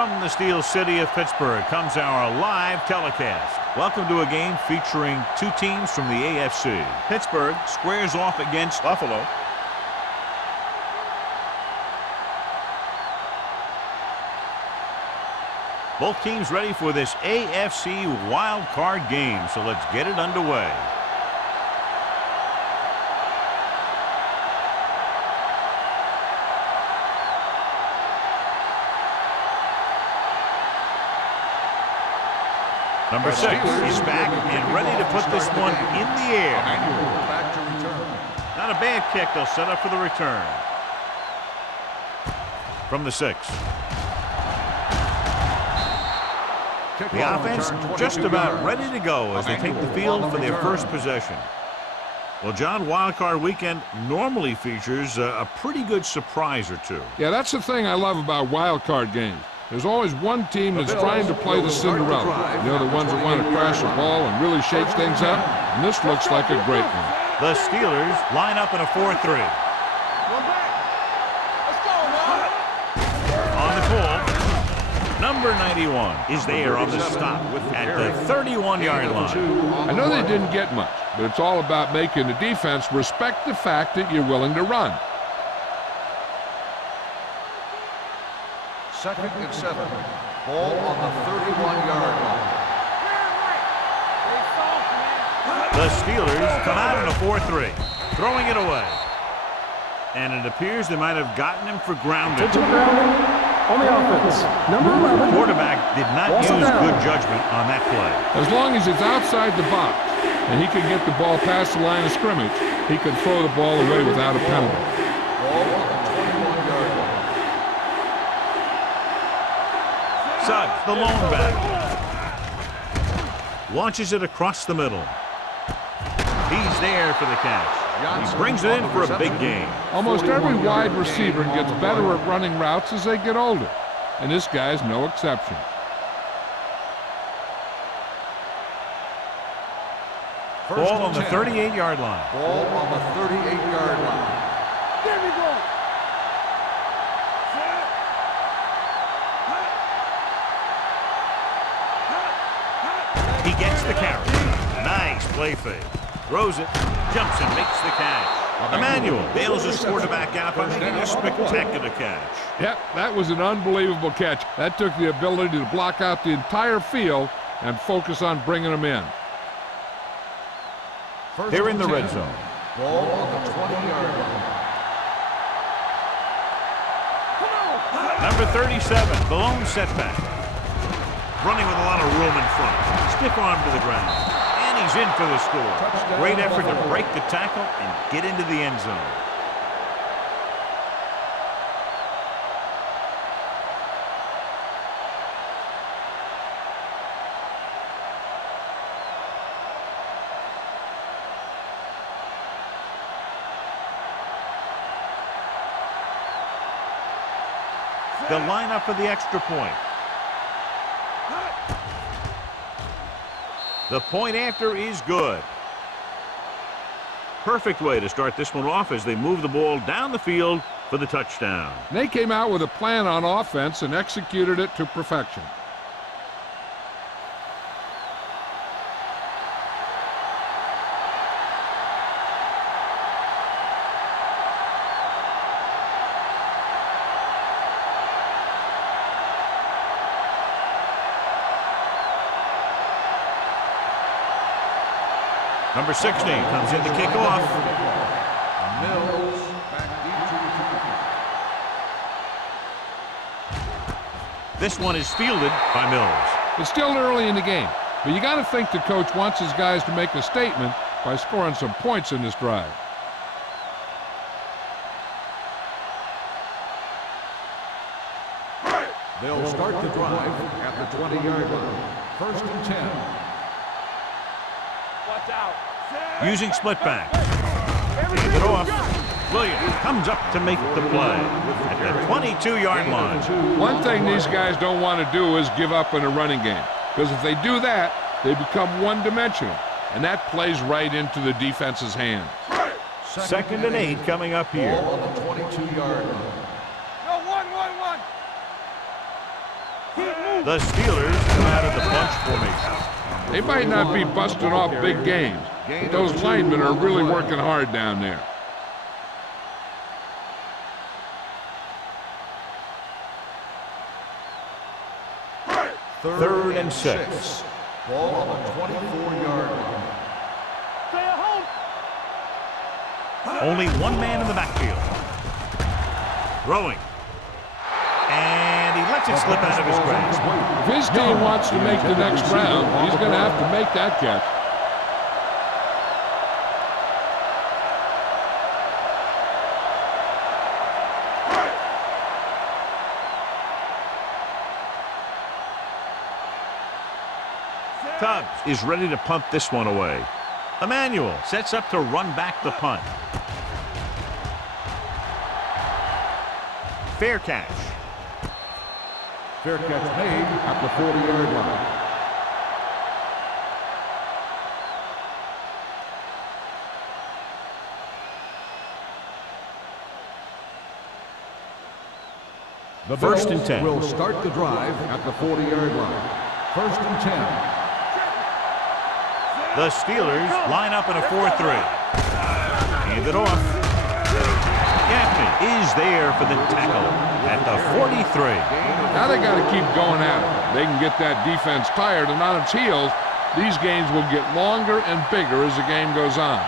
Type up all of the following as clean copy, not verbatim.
From the Steel City of Pittsburgh comes our live telecast. Welcome to a game featuring two teams from the AFC. Pittsburgh squares off against Buffalo. Both teams ready for this AFC Wildcard game, so let's get it underway. Number 6 is back and ready to put this one in the air. Back to return. Not a bad kick. They'll set up for the return. From the 6. The offense just about ready to go as they take the field for their first possession. Well, John, Wildcard Weekend normally features a pretty good surprise or two. Yeah, that's the thing I love about Wildcard games. There's always one team that's trying to play the Cinderella. You know, the ones that want to crash the ball and really shake things up. And this looks like a great one. The Steelers line up in a 4-3. On the call, number 91 is there on the stop at the 31-yard line. I know they didn't get much, but it's all about making the defense respect the fact that you're willing to run. 2nd and 7. Ball on the 31-yard line. The Steelers come out in a 4-3, throwing it away. And it appears they might have gotten him for grounding. On the offense, number 11. Quarterback did not use good judgment on that play. As long as it's outside the box and he can get the ball past the line of scrimmage, he can throw the ball away without a penalty. Ball on the 21-yard line. Suggs, the lone back, launches it across the middle. He's there for the catch. He brings it in for a big game. Almost every wide receiver gets better at running routes as they get older, and this guy's no exception. Ball on the 38-yard line. Ball on the 38-yard line. There we go. He gets the carry. Nice play fake. Throws it, jumps and makes the catch. Emmanuel bails his quarterback out by making a spectacular catch. Yep, that was an unbelievable catch. That took the ability to block out the entire field and focus on bringing them in. They're in the red zone. Ball on the 20-yard line. Number 37, the lone setback. Running with a lot of room in front. Stiff arm to the ground. And he's in for the score. Great effort to break the tackle and get into the end zone. They'll line up for the extra point. The point after is good. Perfect way to start this one off as they move the ball down the field for the touchdown. They came out with a plan on offense and executed it to perfection. Number 16 comes in to kick off. Mills back deep to return. This one is fielded by Mills. It's still early in the game, but you got to think the coach wants his guys to make a statement by scoring some points in this drive. They'll start the drive at the 20-yard line. 1st and 10. Using split back. Take it off. Williams comes up to make the play at the 22-yard line. One thing these guys don't want to do is give up in a running game, because if they do that, they become one-dimensional, and that plays right into the defense's hand. 2nd and 8 coming up here. Ball on the 22-yard line. The Steelers come out of the bunch formation. They might not be busting off big games, but those linemen are really working hard down there. Third and 6. Ball on the 24-yard line. Stay at home. Only one man in the backfield. Throwing. And he lets it slip out of his grasp. If his team wants to make the next round, he's going to have to make that catch. Tubbs is ready to punt this one away. Emmanuel sets up to run back the punt. Fair catch. Fair catch made at the 40-yard line. The First and 10. will start the drive at the 40-yard line. First and 10. The Steelers line up in a 4-3. Hand it off. Gaffney is there for the tackle at the 43. Now they got to keep going at it. They can get that defense tired and on its heels. These games will get longer and bigger as the game goes on.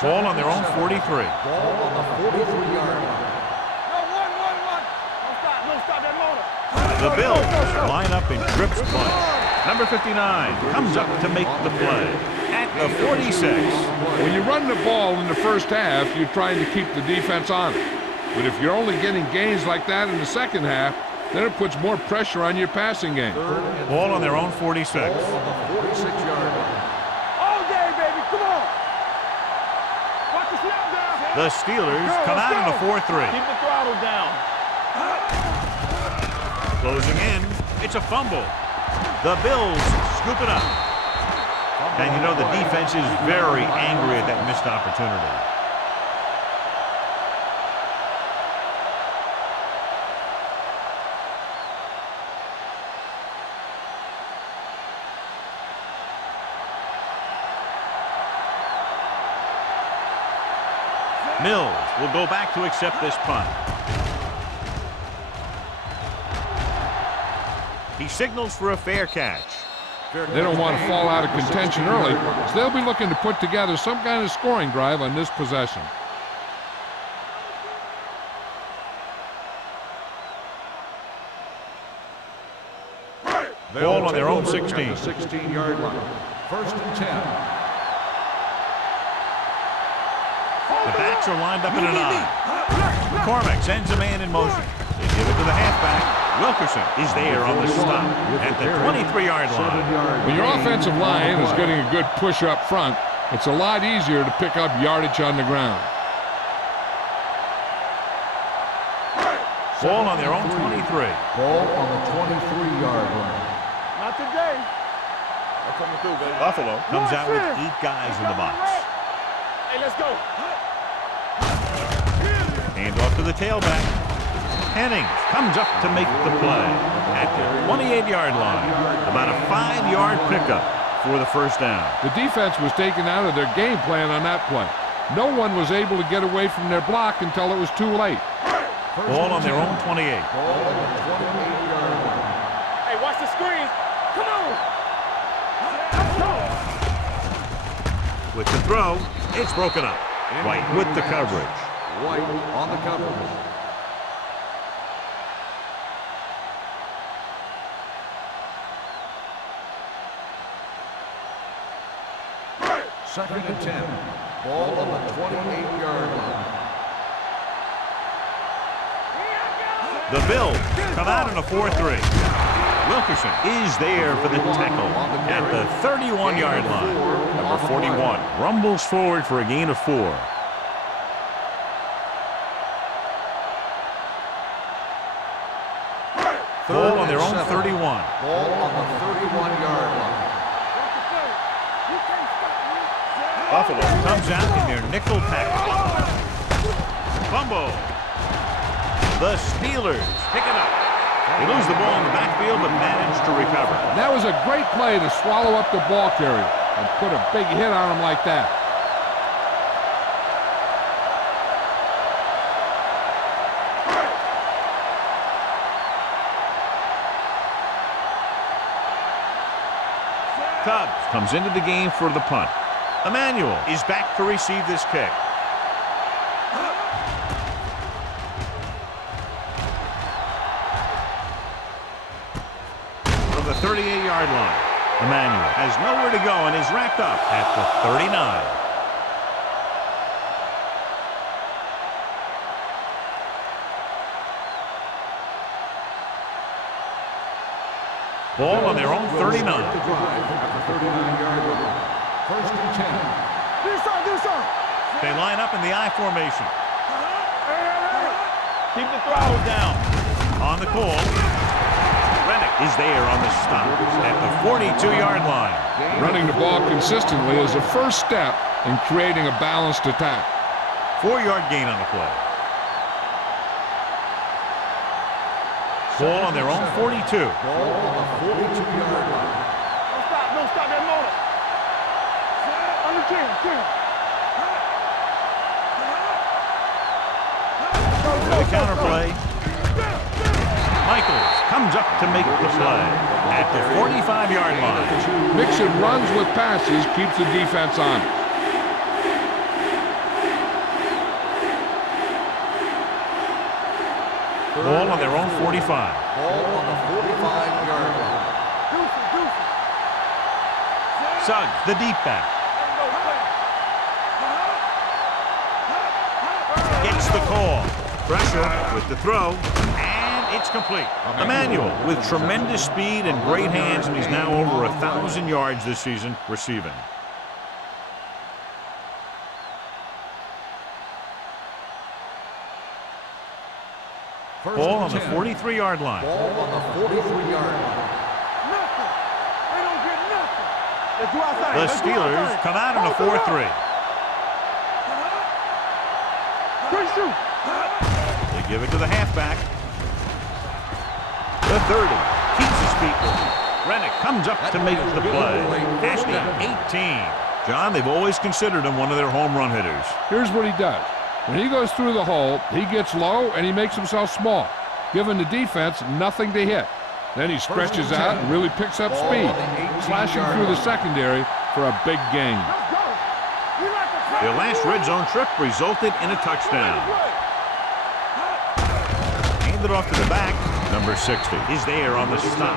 Ball on their own 43. Ball on the 43-yard line. No stop that motor. The Bills line up in trips bunch. Number 59 comes up to make the play at the 46. When you run the ball in the first half, you're trying to keep the defense on it. But if you're only getting gains like that in the second half, then it puts more pressure on your passing game. Ball on their own 46. Ball on the 46-yard line. All day, baby. Come on. Watch the snap down. The Steelers come out in a 4-3. Keep the throttle down. Closing in, it's a fumble. The Bills scoop it up. And you know the defense is very angry at that missed opportunity. Mills will go back to accept this punt. He signals for a fair catch. They don't want to fall out of contention early, so they'll be looking to put together some kind of scoring drive on this possession. Ball on their own 16. 16-yard line. First and 10. The backs are lined up in an eye. McCormick sends a man in motion. They give it to the halfback. Wilkerson is there on the stop at the 23-yard line. When your offensive line is getting a good push up front, it's a lot easier to pick up yardage on the ground. Ball on their own 23. Ball on the 23-yard line. Not today. Buffalo comes out with 8 guys in the box. Hey, let's go. Hand off to the tailback. Hennings comes up to make the play at the 28-yard line. About a 5-yard pickup for the first down. The defense was taken out of their game plan on that play. No one was able to get away from their block until it was too late. Ball on their own 28. Ball on the 28-yard line. Hey, watch the screen. Come on. With the throw, it's broken up. White with the coverage. White on the coverage. Second and 10. Ball on the 28-yard line. The Bills come out in a 4-3. Wilkerson is there for the tackle at the 31-yard line. Number 41 rumbles forward for a gain of 4. Ball on their own 31. Ball on the 31-yard line. Buffalo comes out in their nickel package. Fumble. The Steelers pick it up They lose the ball in the backfield, but manage to recover. And that was a great play to swallow up the ball carrier and put a big hit on him like that. Cubs comes into the game for the punt. Emmanuel is back to receive this kick. From the 38-yard line, Emmanuel has nowhere to go and is racked up at the 39. Ball on their own 39. First and 10. Do something. They line up in the I formation. Keep the throw Down. On the call. Rennick is there on the stop at the 42-yard line. Running the ball consistently is the first step in creating a balanced attack. 4-yard gain on the play. Ball on their own 42. Ball on the 42-yard line. Don't stop that motor. On the chin. The counter play. Michaels comes up to make the play at the 45-yard line. Mixing runs with passes keeps the defense on. Ball on their own 45. Ball on the 45-yard line. Suggs, the deep back. Gets the call. Pressure with the throw, and it's complete. Emmanuel with tremendous speed and great hands, and he's now over 1,000 yards this season receiving. Ball on the 43-yard line. Ball on the 43-yard line. Nothing. They don't get nothing. Let's go outside. The Steelers come out in a 4-3. Quick shoot. They give it to the halfback. The 30 keeps his feet moving. Rennick comes up to make the play. Ashley, 18. John, they've always considered him one of their home run hitters. Here's what he does. When he goes through the hole, he gets low and he makes himself small, giving the defense nothing to hit. Then he stretches out and really picks up speed, slashing through the secondary for a big gain. Their last red zone trip resulted in a touchdown. Handed off to the back. Number 60 is there on the stop.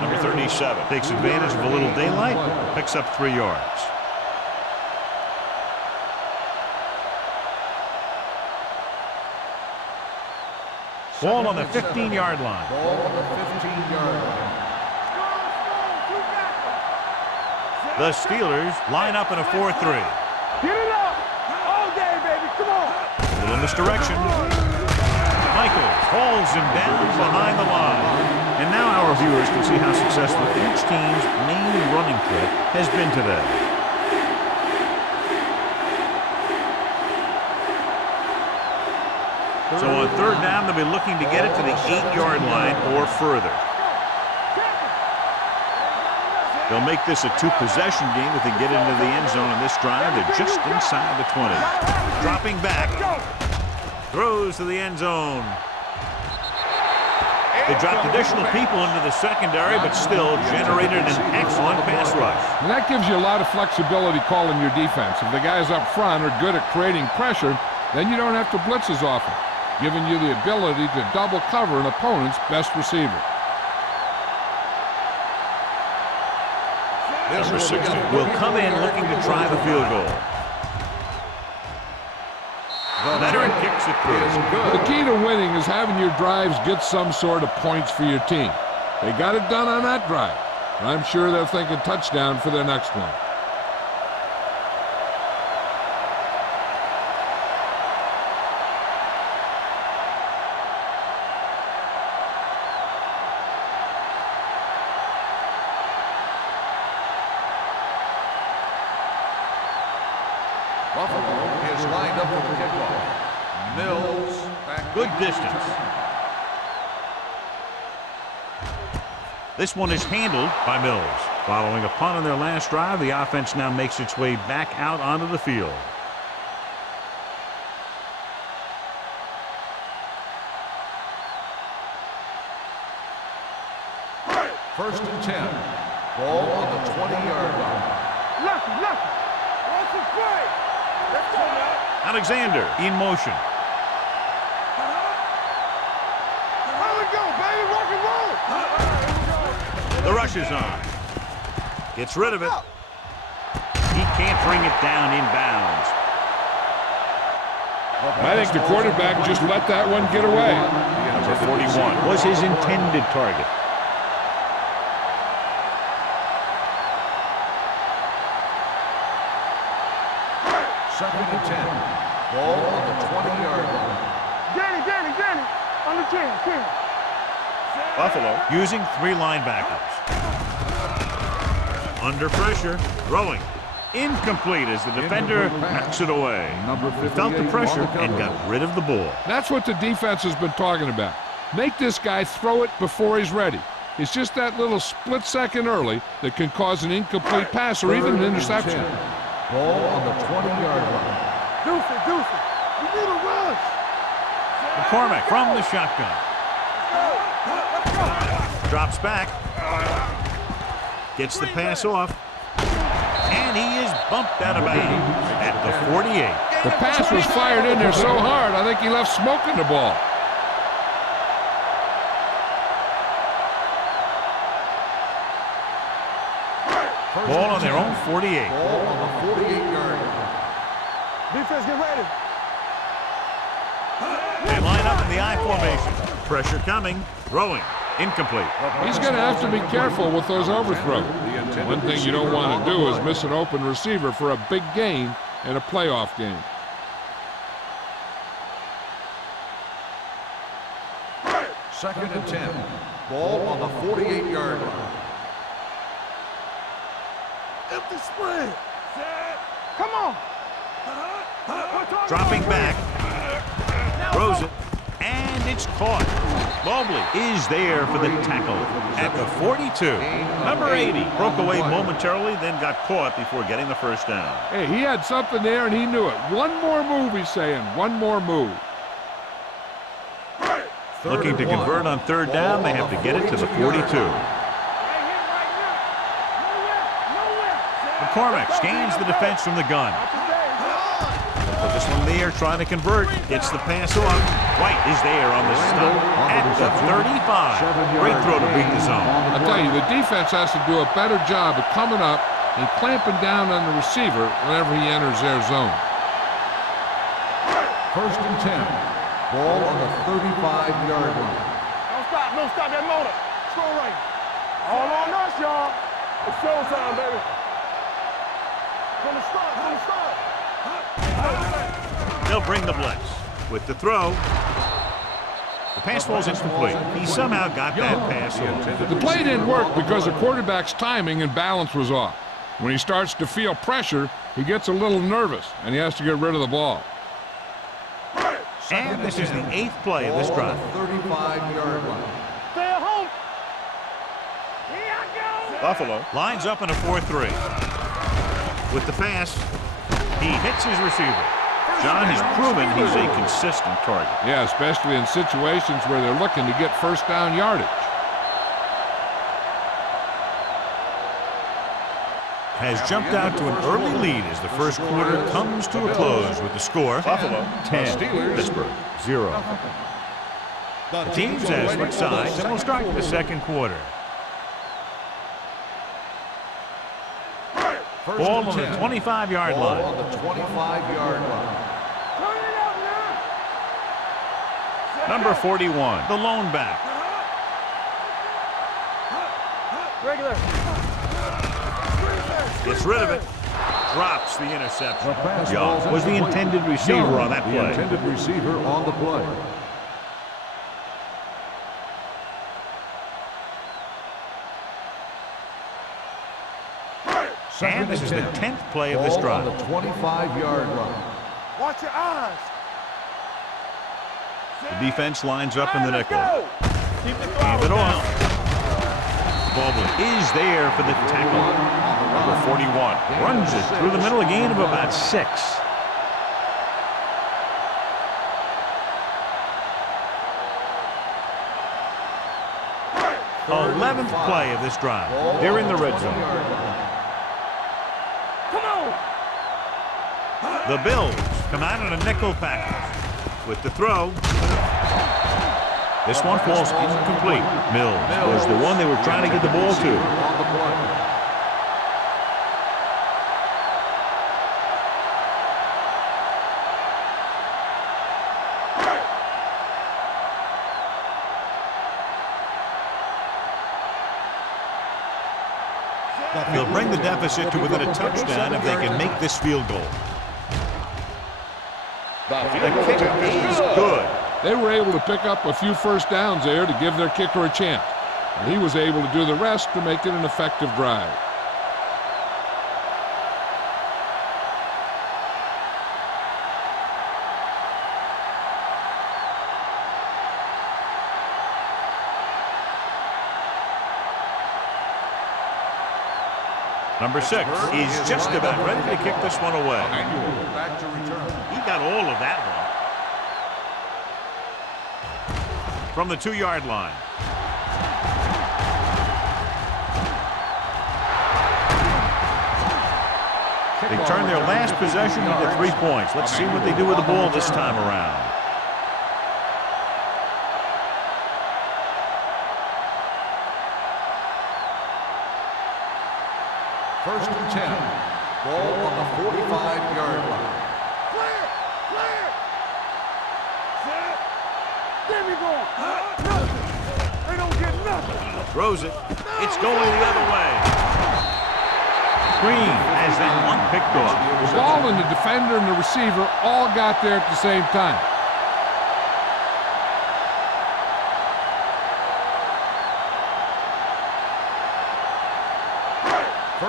Number 37 takes advantage of a little daylight, picks up 3 yards. Ball on the 15-yard line. Ball on the 15-yard line. The Steelers line up in a 4-3. Get it up. All day, baby. Come on. Still in this direction. Michaels hauls him down behind the line. And now our viewers can see how successful each team's main running threat has been today. So on third down, they'll be looking to get it to the 8-yard line or further. They'll make this a 2-possession game if they get into the end zone in this drive. They're just inside the 20. Dropping back. Throws to the end zone. They dropped additional people into the secondary, but still generated an excellent pass rush. And that gives you a lot of flexibility calling your defense. If the guys up front are good at creating pressure, then you don't have to blitz as often, giving you the ability to double cover an opponent's best receiver. Number 60 will come in looking to try the field goal. Veteran kicks it through. The key to winning is having your drives get some sort of points for your team. They got it done on that drive. And I'm sure they're thinking touchdown for their next one. Buffalo is lined up for the kickoff. Mills back. Good distance. This one is handled by Mills. Following a punt on their last drive, the offense now makes its way back out onto the field. First and 10. Ball on the 20-yard line. Lucky. What's the play? Let's go, man. Alexander in motion. Here we go, baby. Rock and roll. The rush is on. Gets rid of it. He can't bring it down inbounds. I think the quarterback just let that one get away. Number 41 was his intended target. Second and 10. Ball on the 20-yard line. Danny. On the 10. Buffalo using 3 linebackers. Under pressure, throwing. Incomplete as the defender knocks it away. He felt the pressure and got rid of the ball. That's what the defense has been talking about. Make this guy throw it before he's ready. It's just that little split second early that can cause an incomplete pass or even an interception. Ball on the 20-yard line. Deuce. You need a rush. McCormick from the shotgun. Drops back. Gets the pass off. And he is bumped out of bounds at the 48. The pass was fired in there so hard, I think he left smoke in the ball. Ball on their own 48. Ball on the 48-yard line. Defense, get ready. They line up in the I formation. Pressure coming. Throwing. Incomplete. He's going to have to be careful with those overthrows. One thing you don't want to do is miss an open receiver for a big gain in a playoff game. Second and 10. Ball on the 48-yard line. Empty spread. Come on. Dropping back. Throws it. And it's caught. Mobley is there for the tackle at the 42. Number 80 broke away momentarily, then got caught before getting the first down. Hey, he had something there and he knew it. One more move, he's saying. One more move. Looking to convert on third down, they have to get it to the 42. McCormick scans the defense from the gun. Put this one there, trying to convert. Gets the pass off. White is there on the stop at the 35. Great throw to beat the zone. I'll tell you, the defense has to do a better job of coming up and clamping down on the receiver whenever he enters their zone. First and 10. Ball on the 35-yard line. Don't stop that motor. Slow right. All on us, y'all. It's showtime, baby. From the start. They'll bring the blitz. With the throw, the pass falls incomplete. He somehow got that pass off. The play didn't work because the quarterback's timing and balance was off. When he starts to feel pressure, he gets a little nervous, and he has to get rid of the ball. And this is the 8th play of this drive. 35-yard line. Stay at home. Here I go. Buffalo lines up in a 4-3. With the pass, he hits his receiver. John has proven he's a consistent target. Yeah, especially in situations where they're looking to get first down yardage. Has jumped out to an early lead as the first quarter comes to a close with the score Buffalo 10, Pittsburgh 0. The teams have switched sides and will start the second quarter. Ball on the 25-yard line. Ball on the 25-yard line. Turn it up now. Number 41, the lone back. Regular. Gets rid of it. Drops the interception. Young was the intended receiver on that The play. intended receiver on the play. And this is the 10th play of this drive. On the 25-yard line. Watch your eyes. The defense lines up in the nickel. Go. Keep the Hand it off. football is there for the tackle. Number 41 runs it through the middle, a gain of about 6. 11th play of this drive. They're in the red zone. Come on! The Bills come out in a nickel package. With the throw. This one falls incomplete. Mills was the one they were trying to get the ball to. They'll bring the deficit to within a touchdown if they can make this field goal. The kick is good. They were able to pick up a few first downs there to give their kicker a chance. And he was able to do the rest to make it an effective drive. Number 6 is just about ready to kick this one away. Back to return. He got all of that one. From the 2-yard line. They turned their last possession into 3 points. Let's see what they do with the ball this time around. First and 10. Ball on the 45-yard line. Clear! Clear! Set! There we go! Nothing! They don't get nothing! Throws it. It's going the other way. Green has that one picked off. The ball and the defender and the receiver all got there at the same time.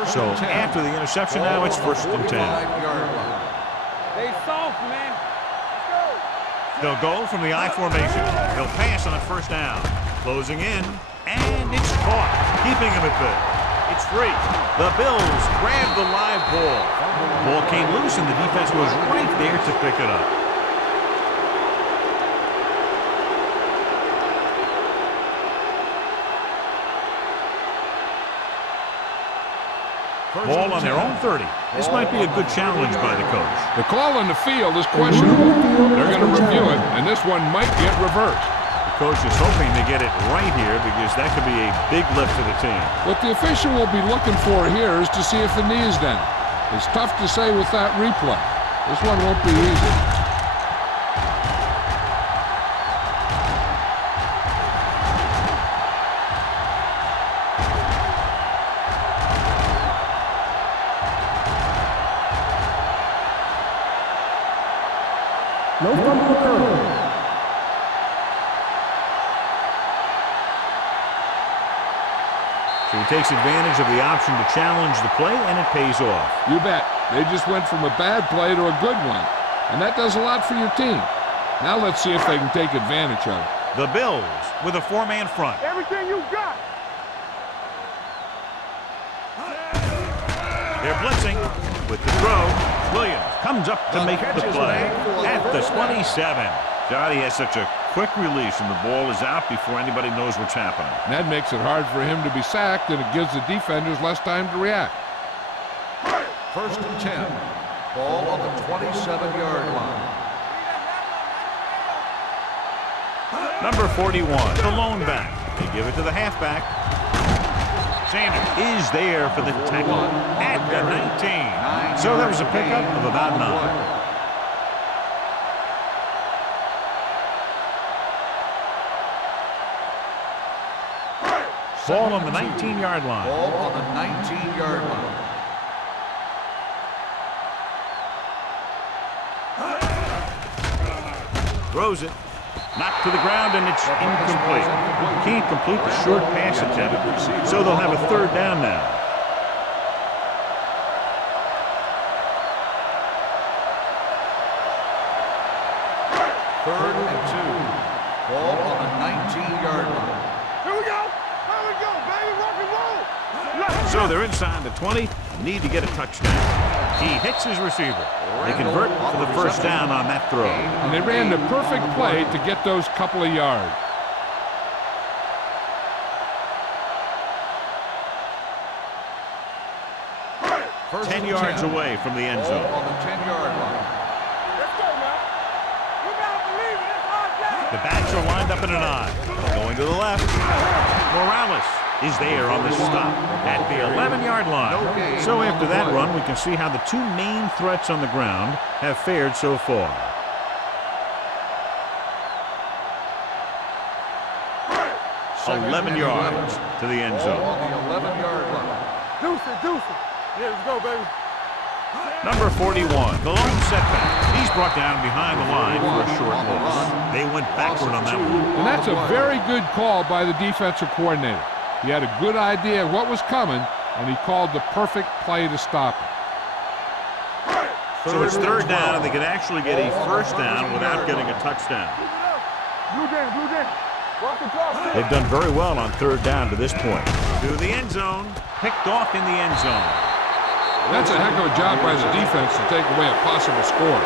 So after the interception, now it's first and 10. They soft, man. They'll go from the I formation. They'll pass on first down. Closing in, and it's caught, keeping him at bay. It's free. The Bills grab the live ball. The ball came loose, and the defense was right there to pick it up. Ball on their own 30. This might be a good challenge by the coach. The call on the field is questionable. They're going to review it, and this one might get reversed. The coach is hoping to get it right here because that could be a big lift for the team. What the official will be looking for here is to see if the knee is down. It's tough to say with that replay. This one won't be easy. No fumble occurred. So he takes advantage of the option to challenge the play, and it pays off. You bet. They just went from a bad play to a good one. And that does a lot for your team. Now let's see if they can take advantage of it. The Bills with a 4-man front. Everything you got. They're blitzing with the throw. Williams comes up to make the play at the 27. God, he has such a quick release, and the ball is out before anybody knows what's happening. And that makes it hard for him to be sacked, and it gives the defenders less time to react. First and 10. Ball on the 27-yard line. Number 41, the lone back. They give it to the halfback. Sanders is there for the tackle at the 19. So that was a pickup of about 9. Ball on the 19-yard line. Ball on the 19-yard line. Throws it. Knocked to the ground, and it's incomplete. Can't complete the short pass attempt, so they'll have a 3rd down now. Third and 2. Ball on the 19-yard line. Here we go. Here we go, baby. Rock and roll. So they're inside the 20, need to get a touchdown. He hits his receiver. They convert for the first down on that throw. And they ran the perfect play to get those couple of yards. First 10 and yards 10. away from the end Ball zone. on the 10-yard line. Let's go, man. You gotta believe it. It's our job. The backs are lined up in an I. Going to the left. Morales is there on the stop at the 11-yard line. So after that run, we can see how the two main threats on the ground have fared so far. Second 11 and yards to the end Ball zone. on the 11-yard line. Deuce it, deuce it. Yeah, let's go, baby. Number 41, the lone setback. He's brought down behind the line for a short loss. They went backward on that one. And that's a very good call by the defensive coordinator. He had a good idea of what was coming, and he called the perfect play to stop it. So it's third down, and they can actually get a first down without getting a touchdown. Blue game, blue game. Watch the cross. They've done very well on third down to this point. To the end zone, picked off in the end zone. That's a heck of a job by the defense to take away a possible score.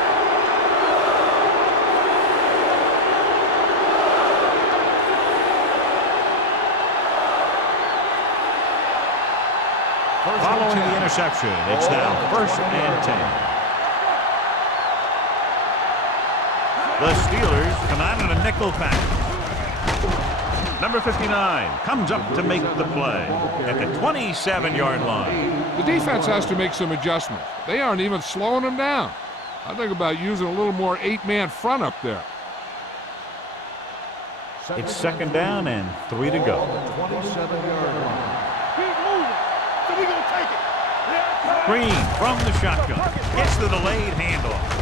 Following the interception, it's now first and 10. The Steelers come out in a nickel pack. Number 59 comes up to make the play at the 27-yard line. The defense has to make some adjustments. They aren't even slowing them down. I think about using a little more 8-man front up there. It's second down and 3 to go. 27-yard line. Keep moving. So we gonna take it. Yeah. Green from the shotgun gets the delayed handoff.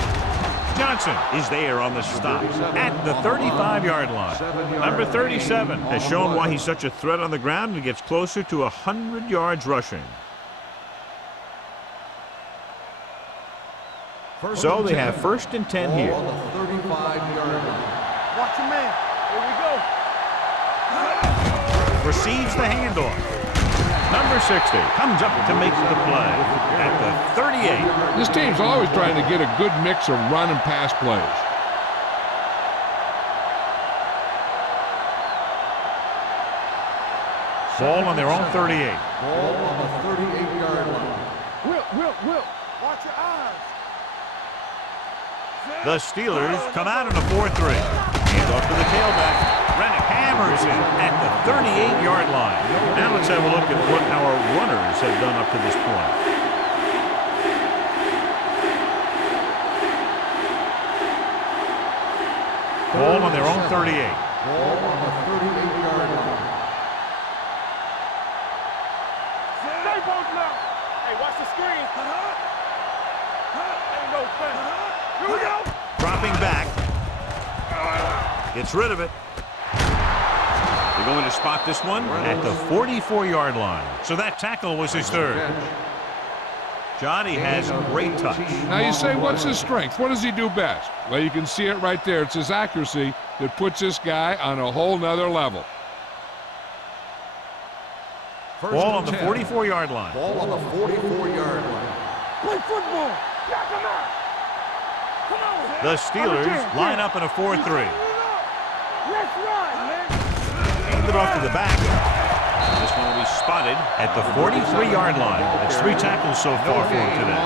Johnson is there on the stop at the 35-yard line. Number 37 has shown why he's such a threat on the ground and gets closer to 100 yards rushing. So they have first and 10 here. On the 35-yard line. Watch your man. Here we go. Receives the handoff. Number 60 comes up to make the play at the 38. This team's always trying to get a good mix of run and pass plays. Ball on their own 38. Ball on the 38-yard line. Whip. Watch your eyes. The Steelers come out in a 4-3. Hand off to the tailback. Rennick hammers it at the 38-yard line. Now let's have a look at what our runners have done up to this point. Ball on their own 38. Ball on the 38-yard line. Stay both now. Hey, watch the screen. Ain't no thing. Here we go. Dropping back. Gets rid of it. They're going to spot this one at the 44-yard line. So that tackle was his third. Johnny has great touch. Now you say, what's his strength? What does he do best? Well, you can see it right there. It's his accuracy that puts this guy on a whole nother level. Ball on the 44-yard line. Ball on the 44-yard line. Play football. Knock him out. Come on. The Steelers line up in a 4-3. Let's run, man. Hand it off to the back. This one will be spotted at the 43-yard line. That's 3 tackles so far for him today.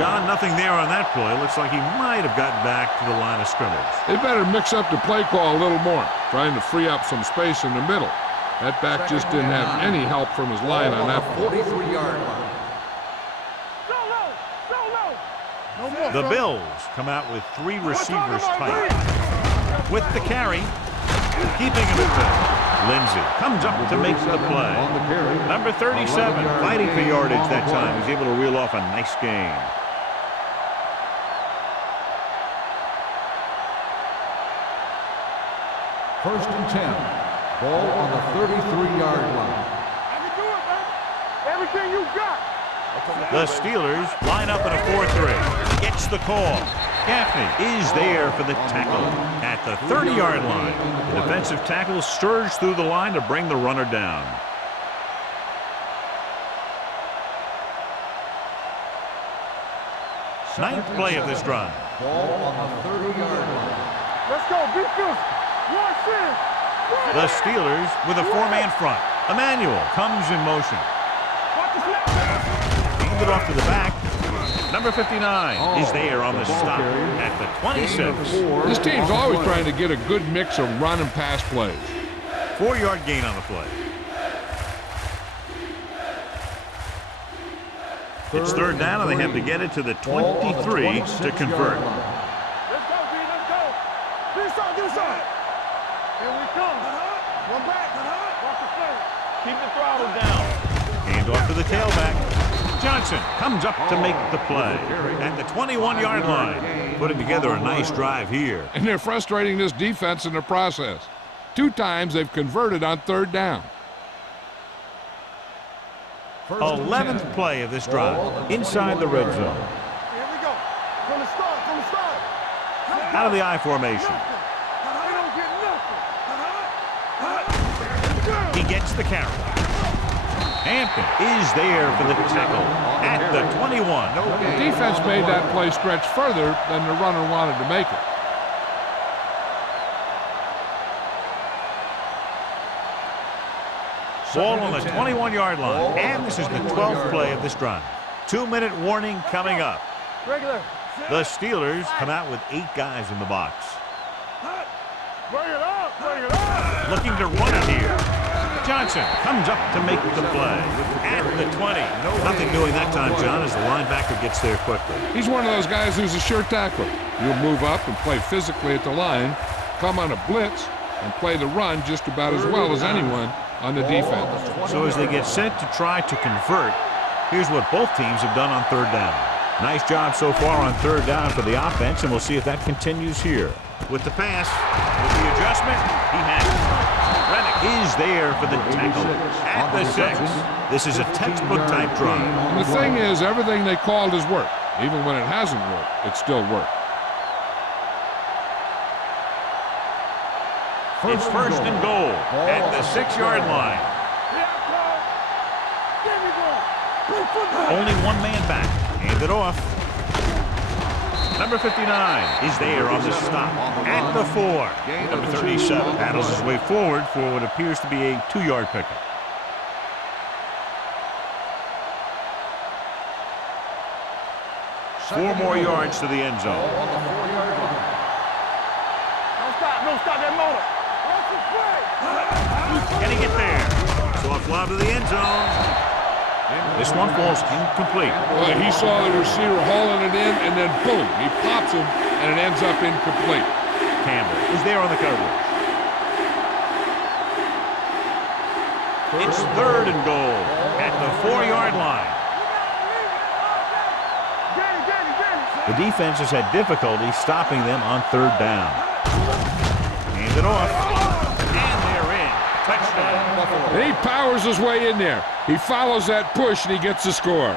John, nothing there on that play. Looks like he might have gotten back to the line of scrimmage. They better mix up the play call a little more, trying to free up some space in the middle. That back just didn't have any help from his line on that play. 43-yard line. Go low. No more. The Bills come out with 3 receivers tight. With the carry, keeping him at bay. Lindsey comes up to make the play. Number 37 fighting for yardage that time. He's able to reel off a nice gain. First and 10. Ball on the 33-yard line. I can do it, baby. Everything you got. The Steelers line up in a 4-3. Gets the call. Gaffney is there for the tackle at the 30-yard line. The defensive tackle surged through the line to bring the runner down. Ninth play of this drive. Ball on the 30-yard line. Let's go. Be physical. Watch this. The Steelers with a four-man front. Emmanuel comes in motion. Watch the snap. Hand it off to the back. Number 59 is there on the stop at the 26. This team's always trying to get a good mix of run and pass plays. 4-yard gain on the play. It's third down, and they have to get it to the 23 to convert. Let's go, B. Let's go. This side, this side. Here we come. One back. Watch the play. Keep the throttle down. Hand off to the tailback. Johnson comes up to make the play at the 21-yard line. Putting together a nice drive here. And they're frustrating this defense in the process. 2 times they've converted on third down. 11th play of this drive inside the red zone. Here we go. From the start. Out of the I formation. We don't get nothing. He gets the carry. Hampton is there for the tackle at the 21. The defense made that play stretch further than the runner wanted to make it. Ball on the 21-yard line, and this is the 12th play of this drive. 2-minute warning coming up. Regular. The Steelers come out with 8 guys in the box. Bring it up. Looking to run it here. Johnson comes up to make the play at the 20. Nothing doing that time, John, as the linebacker gets there quickly. He's one of those guys who's a sure tackler. He'll move up and play physically at the line, come on a blitz, and play the run just about as well as anyone on the defense. So as they get set to try to convert, here's what both teams have done on third down. Nice job so far on third down for the offense, and we'll see if that continues here. With the pass, with the adjustment, he has it. Rennick is there for the tackle at the 6. This is a textbook type drive. And the thing is, everything they called has worked. Even when it hasn't worked, it still worked. It's first and goal at the 6-yard line. Only one man back. Hand it off. Number 59 is there on the stop at the 4. Number 37 paddles his way forward for what appears to be a 2-yard pickup. Four more yards to the end zone. Don't stop that motor. Can he get there? Soft lob to the end zone. This one falls incomplete. Well, he saw the receiver hauling it in, and then boom, he pops him, and it ends up incomplete. Campbell is there on the coverage. It's third and goal at the 4-yard line. The defense has had difficulty stopping them on third down. Hand it off. And they're in. Touchdown, Buffalo. And he powers his way in there. He follows that push, and he gets the score.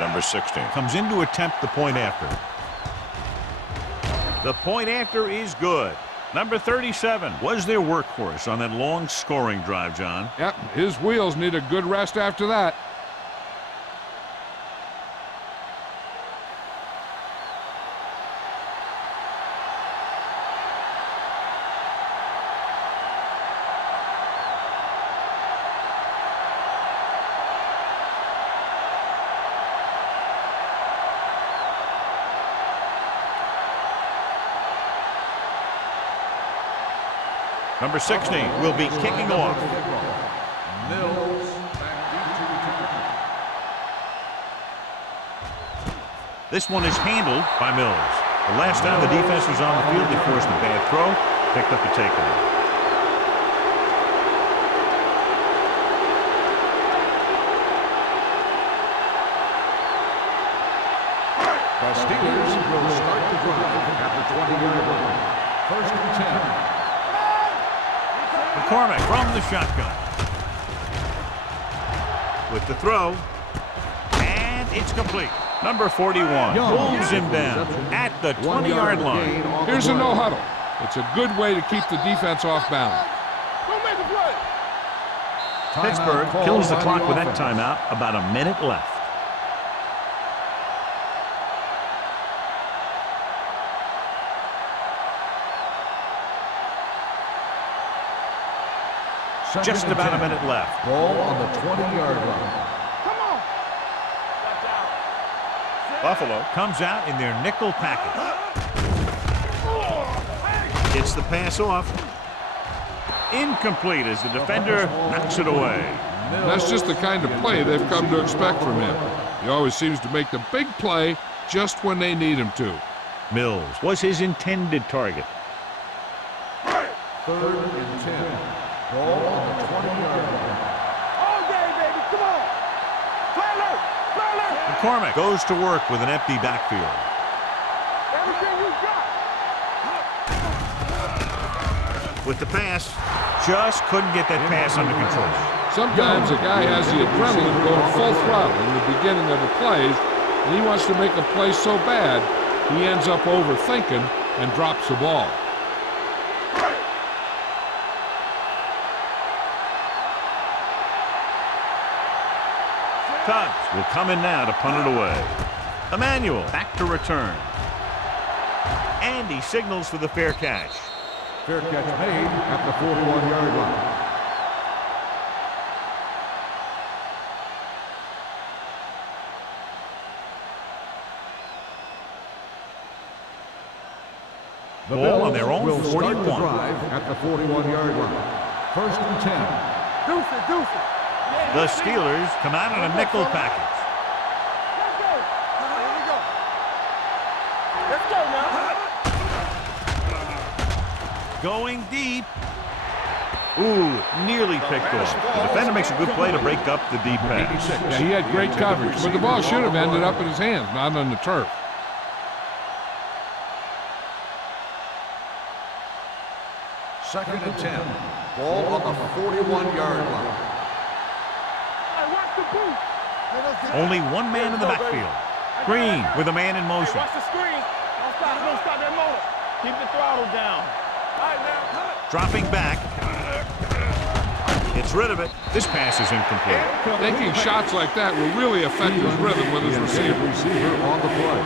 Number 16 comes in to attempt the point after. The point after is good. Number 37 was their workhorse on that long scoring drive, John. Yep, his wheels need a good rest after that. Number 16 will be kicking off. Mills. This one is handled by Mills. The last time the defense was on the field, they forced a bad throw, picked up a takeaway. The Steelers will start the drive at the 20-yard line. First and 10. McCormick from the shotgun. With the throw, It's complete. Number 41 pulls him down at the 20-yard line. Here's a no huddle. It's a good way to keep the defense off balance. Don't make a play. Pittsburgh kills the clock with that timeout. About a minute left. Just about a minute left. Ball on the 20-yard line. Come on. Buffalo comes out in their nickel package. Gets the pass off. Incomplete as the defender knocks it away. That's just the kind of play they've come to expect from him. He always seems to make the big play just when they need him to. Mills was his intended target. 3rd and 10. Ball on the 20-yard line. All day, baby. Come on. Tyler. McCormick goes to work with an empty backfield. Everything you got. With the pass, just couldn't get that pass under control. Sometimes a guy has the adrenaline going full throttle in the beginning of the plays, and he wants to make a play so bad, he ends up overthinking and drops the ball. Tubbs will come in now to punt it away. Emmanuel back to return. And he signals for the fair catch. Fair catch made at the 41-yard line. The Ball on their own will 41. start the drive at the 41-yard line. 1st and 10. Deuce it. The Steelers come out in a nickel package. Let's go. Here we go. Let's go now. Going deep. Ooh, nearly picked off. The defender makes a good play to break up the deep pass. Yeah, he had great coverage, but the ball should have ended up in his hands, not on the turf. 2nd and 10. Ball on the 41-yard line. Hey, watch the boot. Only one man in the backfield. Green with a man in motion. Watch the screen. Don't stop that motor. Keep the throttle down. All right, now. Dropping back. Gets rid of it. This pass is incomplete. Taking shots like that will really affect his rhythm with his receiver. Receiver on the play.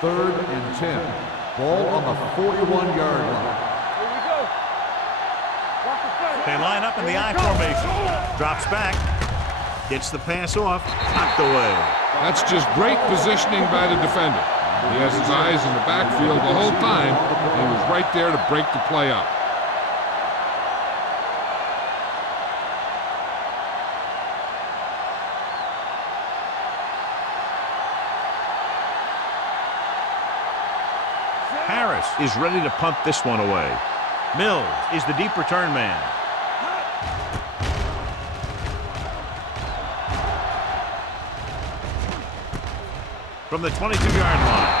Third and 10. Ball on the 41-yard line. Here we go. Watch the play. They line up in the I formation. Drops back. Gets the pass off. Knocked away. That's just great positioning by the defender. He has his eyes in the backfield the whole time, and he was right there to break the play up. Harris is ready to punt this one away. Mills is the deep return man. From the 22-yard line.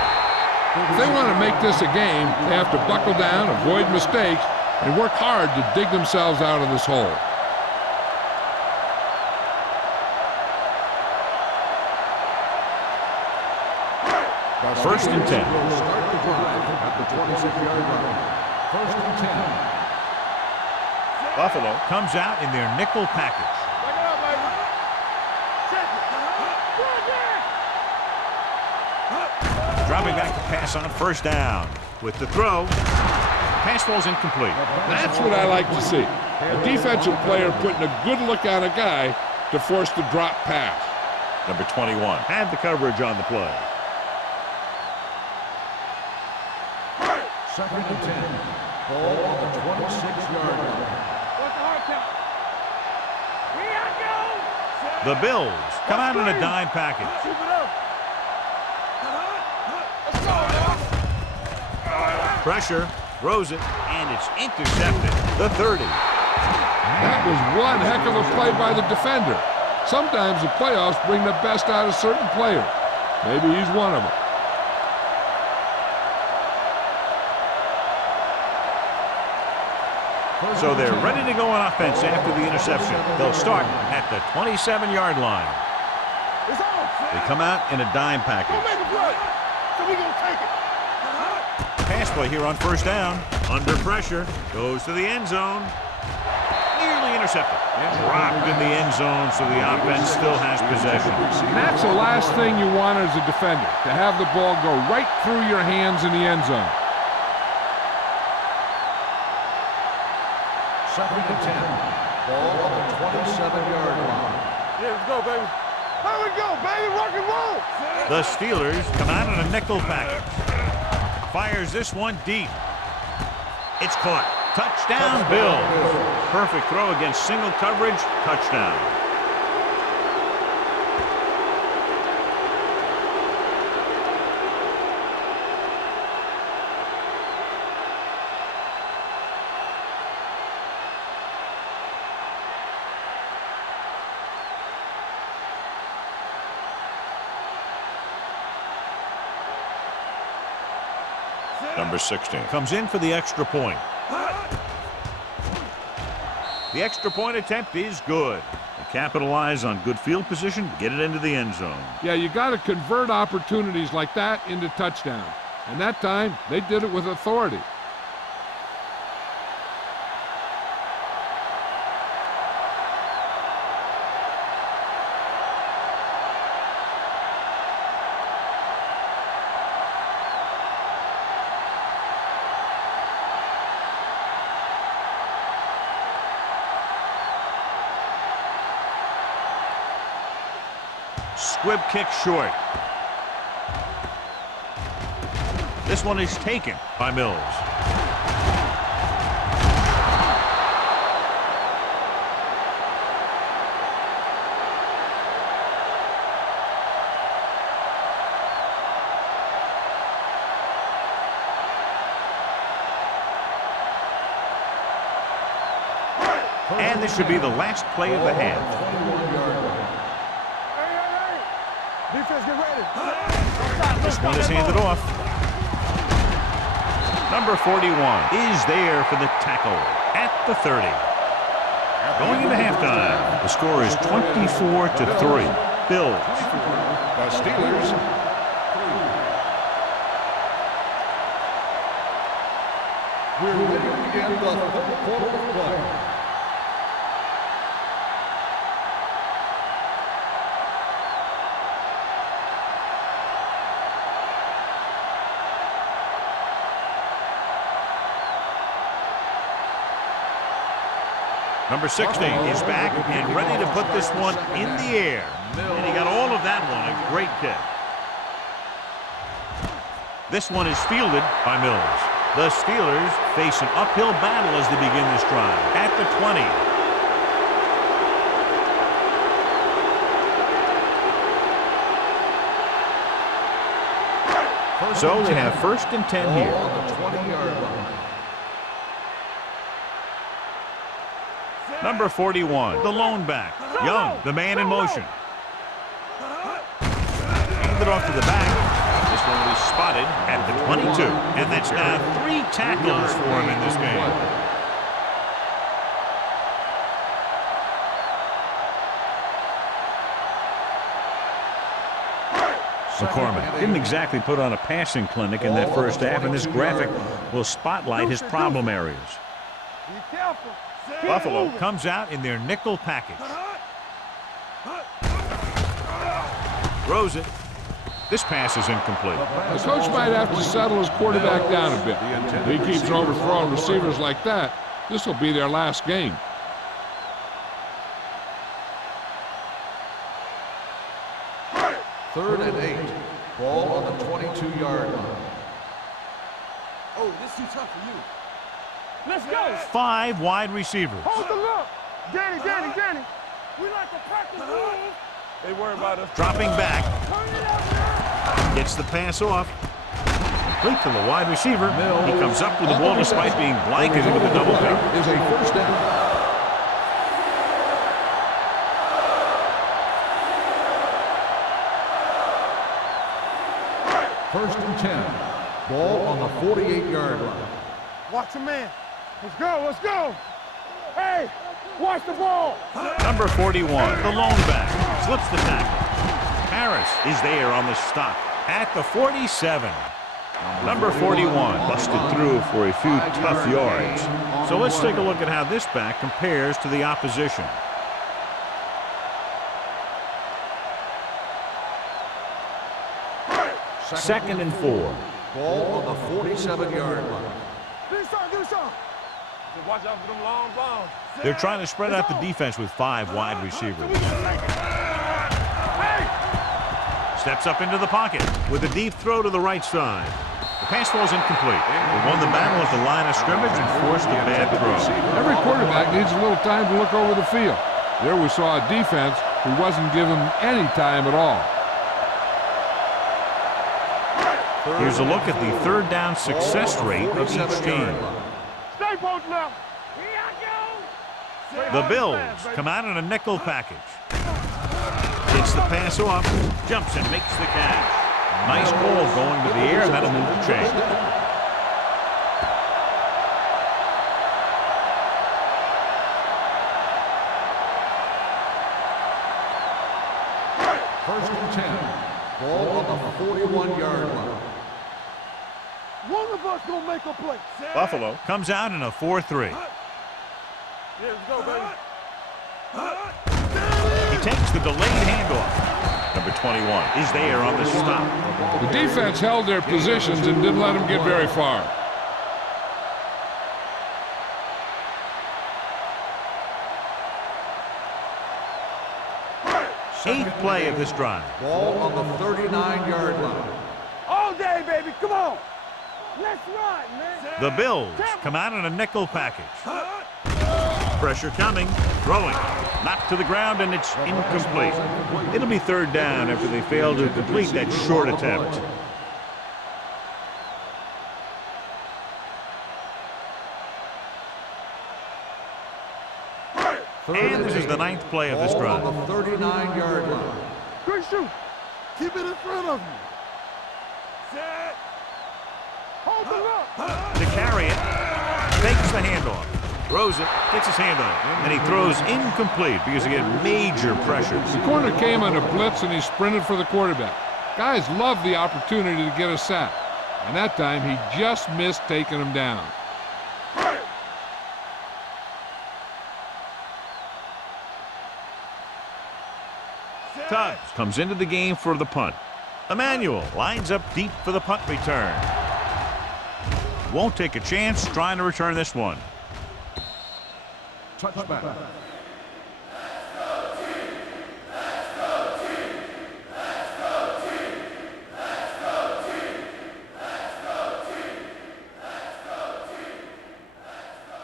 If they want to make this a game, they have to buckle down, avoid mistakes, and work hard to dig themselves out of this hole. First and 10. Will start the drive at the 26-yard line. 1st and 10. Buffalo comes out in their nickel package. Back it up, baby. Check it. Dropping back to pass on 1st down. With the throw, pass ball's incomplete. That's what I like to see. A defensive player putting a good look on a guy to force the drop pass. Number 21 had the coverage on the play. 2nd and 10. Ball on the 26-yard line. What's the hard count? Here I go. The Bills come out in a dime package. Keep it up. Let's go, now. Pressure, throws it, and it's intercepted. The 30. That was one heck of a play by the defender. Sometimes the playoffs bring the best out of certain players. Maybe he's one of them. So they're ready to go on offense after the interception. They'll start at the 27-yard line. It's on. They come out in a dime Go package. make a play. So we gonna take it. Pass play here on first down. Under pressure. Goes to the end zone. Nearly intercepted. Dropped in the end zone, so the offense still has possession. And that's the last thing you want as a defender, to have the ball go right through your hands in the end zone. Second and 10. Ball on the 27-yard line. Yeah, let's go, baby. There we go, baby. Rock and roll. The Steelers come out in a nickel package. Fires this one deep. It's caught. Touchdown, Bills. Perfect throw against single coverage. Touchdown. Number 16 comes in for the extra point. The extra point attempt is good. They capitalize on good field position to get it into the end zone. Yeah, you got to convert opportunities like that into touchdowns. And that time, they did it with authority. Squib kick short. This one is taken by Mills. And this should be the last play of the half. Defense, get ready. This one is handed off. Number 41 is there for the tackle at the 30. Going into halftime, the score is 24-3. Bills. The Steelers. We're ready to begin the third quarter of play. Number 16 is back and ready to put this one in the air. And he got all of that one. A great kick. This one is fielded by Mills. The Steelers face an uphill battle as they begin this drive. At the 20. So they have first and 10 here. On the 20-yard line. Number 41, the lone back. Young, the man in motion. Handed off to the back. This one will be spotted at the 22. And that's now 3 tackles for him in this game. McCormick didn't exactly put on a passing clinic in that first half, and this graphic will spotlight his problem areas. Be careful. Buffalo comes out in their nickel package. Throws it. This pass is incomplete. The coach might have to settle his quarterback down a bit. If he keeps overthrowing receivers like that, this will be their last game. Third and 8. Ball on the 22-yard line. Oh, this is too tough for you. Let's go. 5 wide receivers. Hold the look. Danny. We like to practice moves. They worry about us. Dropping back. Turn it up. Gets the pass off. Complete to the wide receiver. He comes up with the ball despite being blanketed with a double cover. Is a first down. First and 10. Ball on the 48-yard line. Watch your man. Let's go. Watch the ball. Number 41, the lone back, slips the tackle. Harris is there on the stop at the 47. Number 41 busted through for a few tough yards. So let's take a look at how this back compares to the opposition. Second and 4. Ball on the 47-yard line. Give me some. Just watch out for them long balls. They're trying to spread out the defense with 5 wide receivers. Steps up into the pocket with a deep throw to the right side. The pass falls incomplete. They won the battle at the line of scrimmage and forced a bad throw. Every quarterback needs a little time to look over the field. There we saw a defense who wasn't given any time at all. Here's a look at the third down success rate of each team. Stay posted now. The Bills come out in a nickel package. Gets the pass off, jumps and makes the catch. Nice ball going to the air, and that'll move the chain. First and 10. Ball on the 41-yard line. One of us gonna make a play. Buffalo comes out in a 4-3. Yeah, let's go, baby. He takes the delayed handoff. Number 21 is there on the stop. The defense held their positions and didn't let them get very far. Eighth play of this drive. Ball on the 39-yard line. All day, baby. Come on. Let's ride, man. The Bills come out in a nickel package. Pressure coming, throwing, knocked to the ground, and it's incomplete. It'll be third down after they fail to complete that short attempt. And this is the ninth play of this drive. Ball on the 39-yard line. Good shoot. Keep it in front of you. Set. Hold it up. To carry it, takes the handoff, throws it, gets his hand on it, and he throws incomplete because he had major pressure. The corner came on a blitz and he sprinted for the quarterback. Guys love the opportunity to get a sack, and that time he just missed taking him down. Tubbs comes into the game for the punt. Emmanuel lines up deep for the punt return. Won't take a chance trying to return this one. Touchback.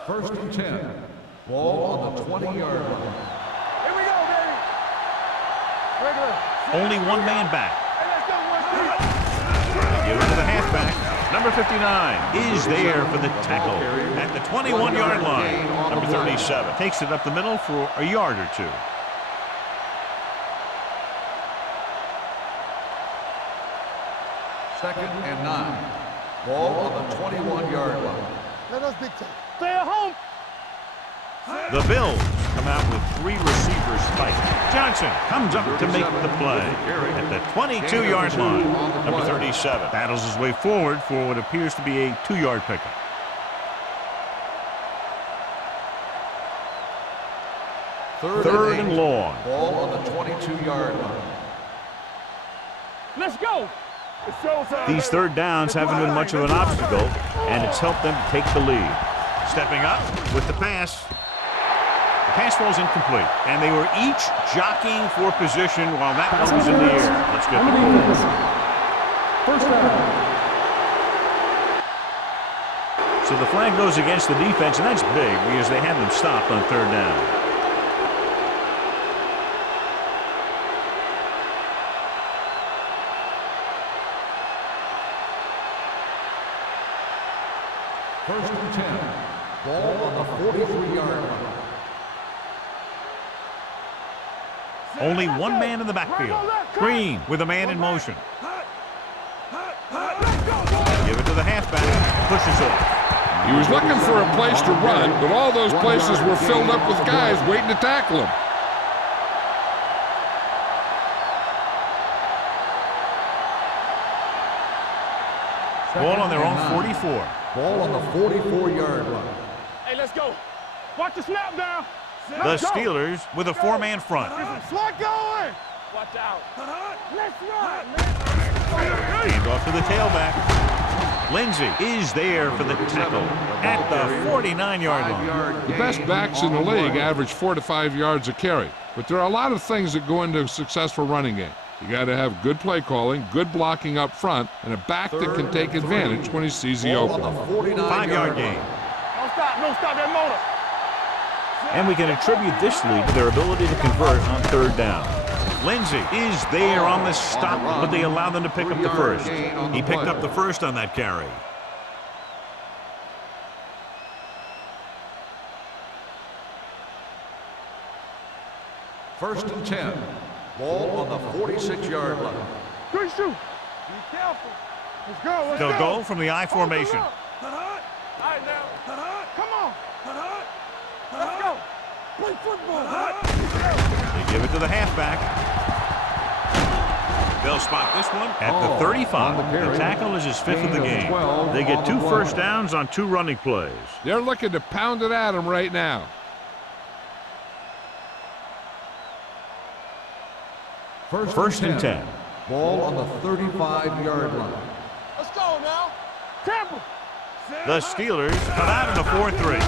First and 10. Ball on the 20-yard line. Here we go, baby. Regular. Only one man back. Hey, let's go, Give it to the halfback. Number 59 is there for the tackle at the 21-yard line. Number 37 takes it up the middle for a yard or two. Second and 9. Ball on the 21-yard line. Let us dictate. Stay at home. The Bills come out with 3 receivers fight. Johnson comes up to make the play at the 22-yard line. Number 37 battles his way forward for what appears to be a 2-yard pickup. Third and long. Ball on the 22-yard line. Let's go. It's showtime, These baby. third downs haven't been much of an obstacle, and it's helped them to take the lead. Stepping up with the pass. The pass falls incomplete, and they were each jockeying for position while that one was in the air. Let's get the ball. First down. So the flag goes against the defense, and that's big because they had them stopped on third down. First and 10. Ball on the 43-yard line. Only one man in the backfield. Green with a man in motion. Give it to the halfback. Pushes off. He was looking for a place to run, but all those places were filled up with guys waiting to tackle him. Ball on their own 44. Ball on the 44-yard line. Hey, let's go. Watch the snap down. The Steelers with a four-man front. Slot going. Watch out. Let's run, man. Hand off to the tailback. Lindsey is there for the tackle at the 49-yard line. The best backs in the league average 4 to 5 yards a carry, but there are a lot of things that go into a successful running game. You got to have good play calling, good blocking up front, and a back that can take advantage when he sees the opening. 5-yard gain. Don't stop that motor. And we can attribute this lead to their ability to convert on third down. Lindsey is there on the stop, but they allow them to pick up the first. He picked up the first on that carry. First and 10. Ball on the 46-yard line. Good shoot. Be careful. Let's go. Let's They'll go. go from the I formation. All right, now. Come on. Let's go. Play football. They give it to the halfback. They'll spot this one at the 35. The tackle is his fifth of the game. They get 2 first downs on 2 running plays. They're looking to pound it at him right now. First and 10. Ball on the 35-yard line. Let's go now. Tampa. The Steelers come out in a 4-3.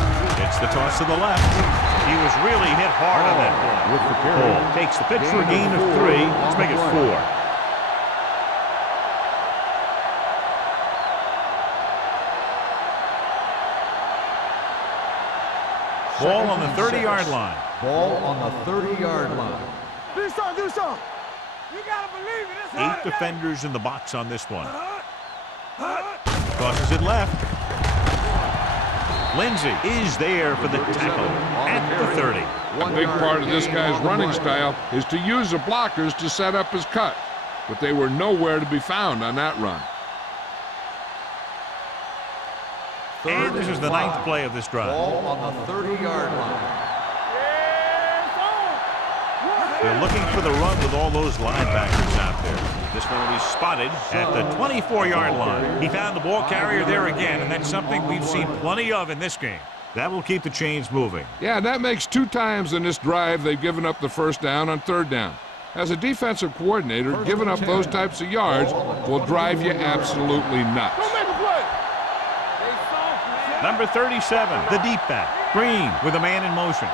It's the toss to the left. He was really hit hard on that play. With the carry. Ball takes the pitch for a gain of 3. Let's make it 4. Ball on the 30-yard line. Ball on the 30-yard line. Do something. Do something. You gotta believe it. It's 8 defenders in the box on this one. Tosses it left. Lindsey is there for the tackle at the 30. A big part of this guy's running style is to use the blockers to set up his cut, but they were nowhere to be found on that run. And this is the 9th play of this drive. Ball on the 30-yard line. They're looking for the run with all those linebackers out there. This one will be spotted at the 24-yard line. He found the ball carrier there again, and that's something we've seen plenty of in this game. That will keep the chains moving. Yeah, that makes 2 times in this drive they've given up the first down on third down. As a defensive coordinator, giving up those types of yards will drive you absolutely nuts. Don't make a play. Number 37, the deep back. Green with a man in motion.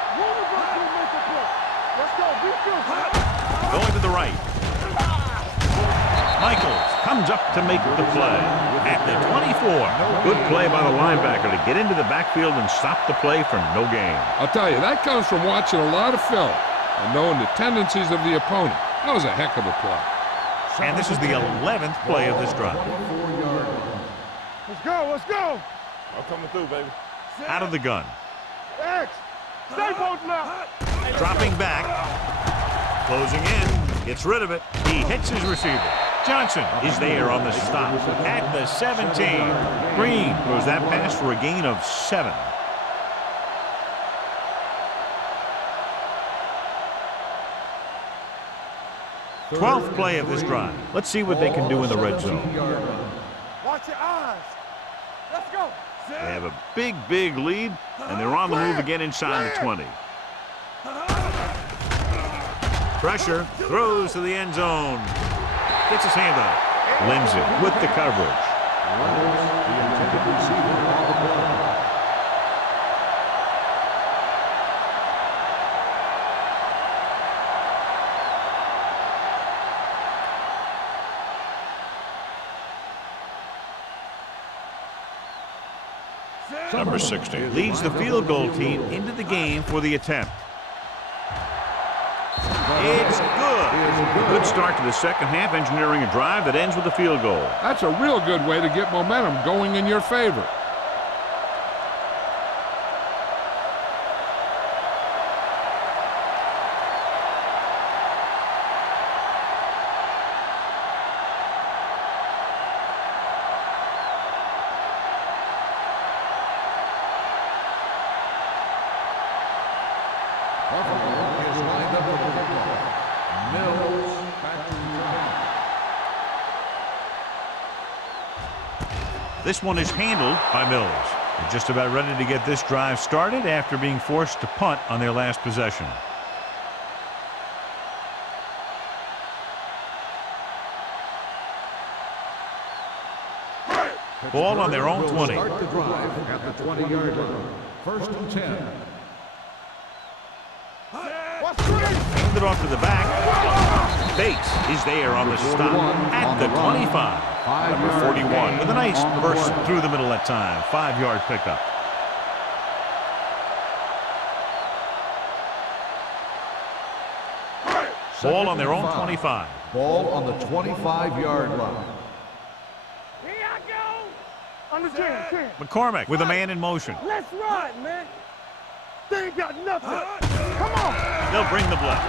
Let's go. Be careful. Going to the right. Michaels comes up to make the play at the 24. Good play by the linebacker to get into the backfield and stop the play for no gain. I'll tell you, that comes from watching a lot of film and knowing the tendencies of the opponent. That was a heck of a play. And this is the 11th play of this drive. Let's go. Let's go. I'm coming through, baby. Out of the gun. X. Stay both now. Dropping back. Closing in. Gets rid of it. He hits his receiver. Johnson is there on the stop at the 17. Green throws that pass for a gain of 7. Twelfth play of this drive. Let's see what they can do in the red zone. Watch your eyes. Let's go. They have a big, big lead, and they're on the move again inside the 20. Pressure, throws to the end zone. Gets his hand on it. Lindsey with the coverage. Number 60 leads the field goal team into the game for the attempt. It's good. A good start to the second half, engineering a drive that ends with a field goal. That's a real good way to get momentum going in your favor. This one is handled by Mills. They're just about ready to get this drive started after being forced to punt on their last possession. Ball on their own 20. Start the drive at the 20-yard line. First and 10. Handed off to the back. Bates is there on the stop at the 25. Number 41 with a nice burst through the middle that time. 5-yard pickup. Ball on their own 25. Ball on the 25-yard line. Here I go. Under 10. McCormick with a man in motion. Let's ride, man. They ain't got nothing. Come on. They'll bring the blitz.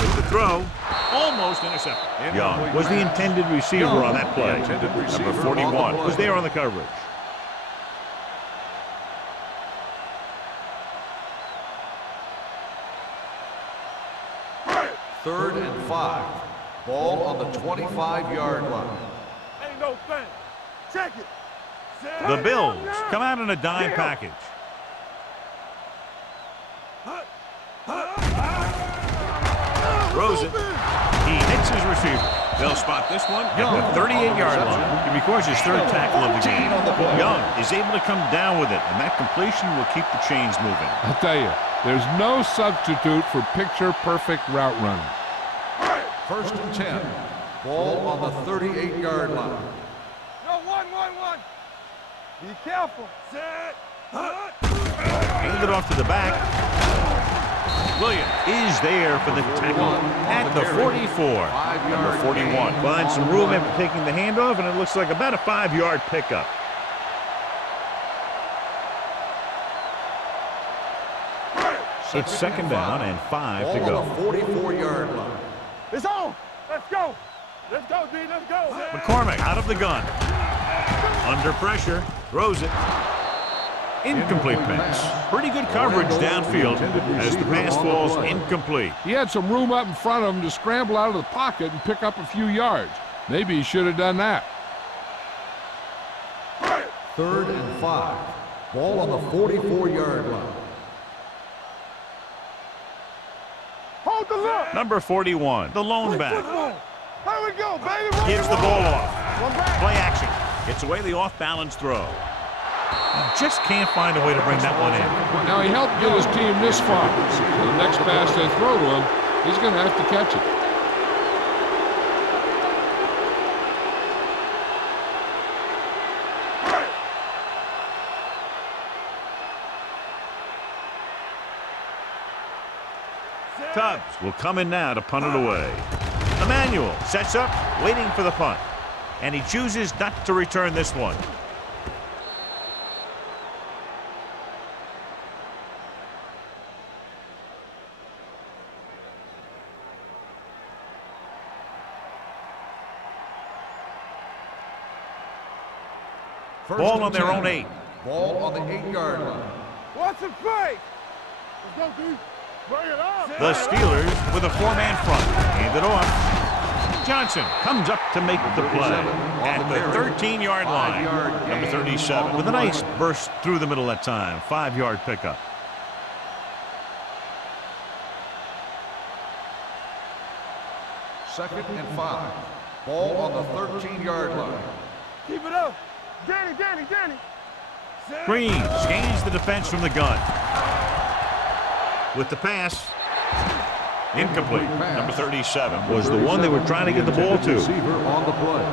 With the throw, almost intercepted. Young was the intended receiver on that play. Number 41 was there on the coverage. Third and 5. Ball on the 25-yard line. Ain't no thing. Check it. The Bills come out in a dime package. Throws it. He hits his receiver. They'll spot this one at the 38-yard line. He records his third tackle of the game. Young is able to come down with it, and that completion will keep the chains moving. I'll tell you, there's no substitute for picture-perfect route running. First and 10. Ball on the 38-yard line. No, 1. Be careful. Set. Handed off to the back. Williams is there for the tackle at the 44. Number 41 finds some room after taking the handoff, and it looks like about a 5-yard pickup. It's second down and 5 to go. Ball on the 44-yard line. It's on. Let's go. Let's go, D. Let's go. McCormick out of the gun. Under pressure. Throws it. Incomplete pass. Pretty good coverage downfield as the pass falls incomplete. He had some room up in front of him to scramble out of the pocket and pick up a few yards. Maybe he should have done that. Third and 5. Ball on the 44-yard line. Hold the look. Number 41, the lone back. Here we go, baby. Gives the ball off. Play action. Gets away the off-balance throw. Just can't find a way to bring that one in. Now, he helped get his team this far. So the next pass they throw to him, he's going to have to catch it. Tubbs will come in now to punt it away. Emmanuel sets up, waiting for the punt. And he chooses not to return this one. Ball on their own 8. Ball on the 8-yard line. What's the play? Let's go, D. Bring it on. The Steelers with a 4-man front. Hand it off. Johnson comes up to make the play at the 13-yard line. Number 37 with a nice burst through the middle that time. 5-yard pickup. Second and 5. Ball on the 13-yard line. Keep it up. Danny. Green scans the defense from the gun. With the pass. Incomplete. Number 37 was the one they were trying to get the ball to. Receiver on the play.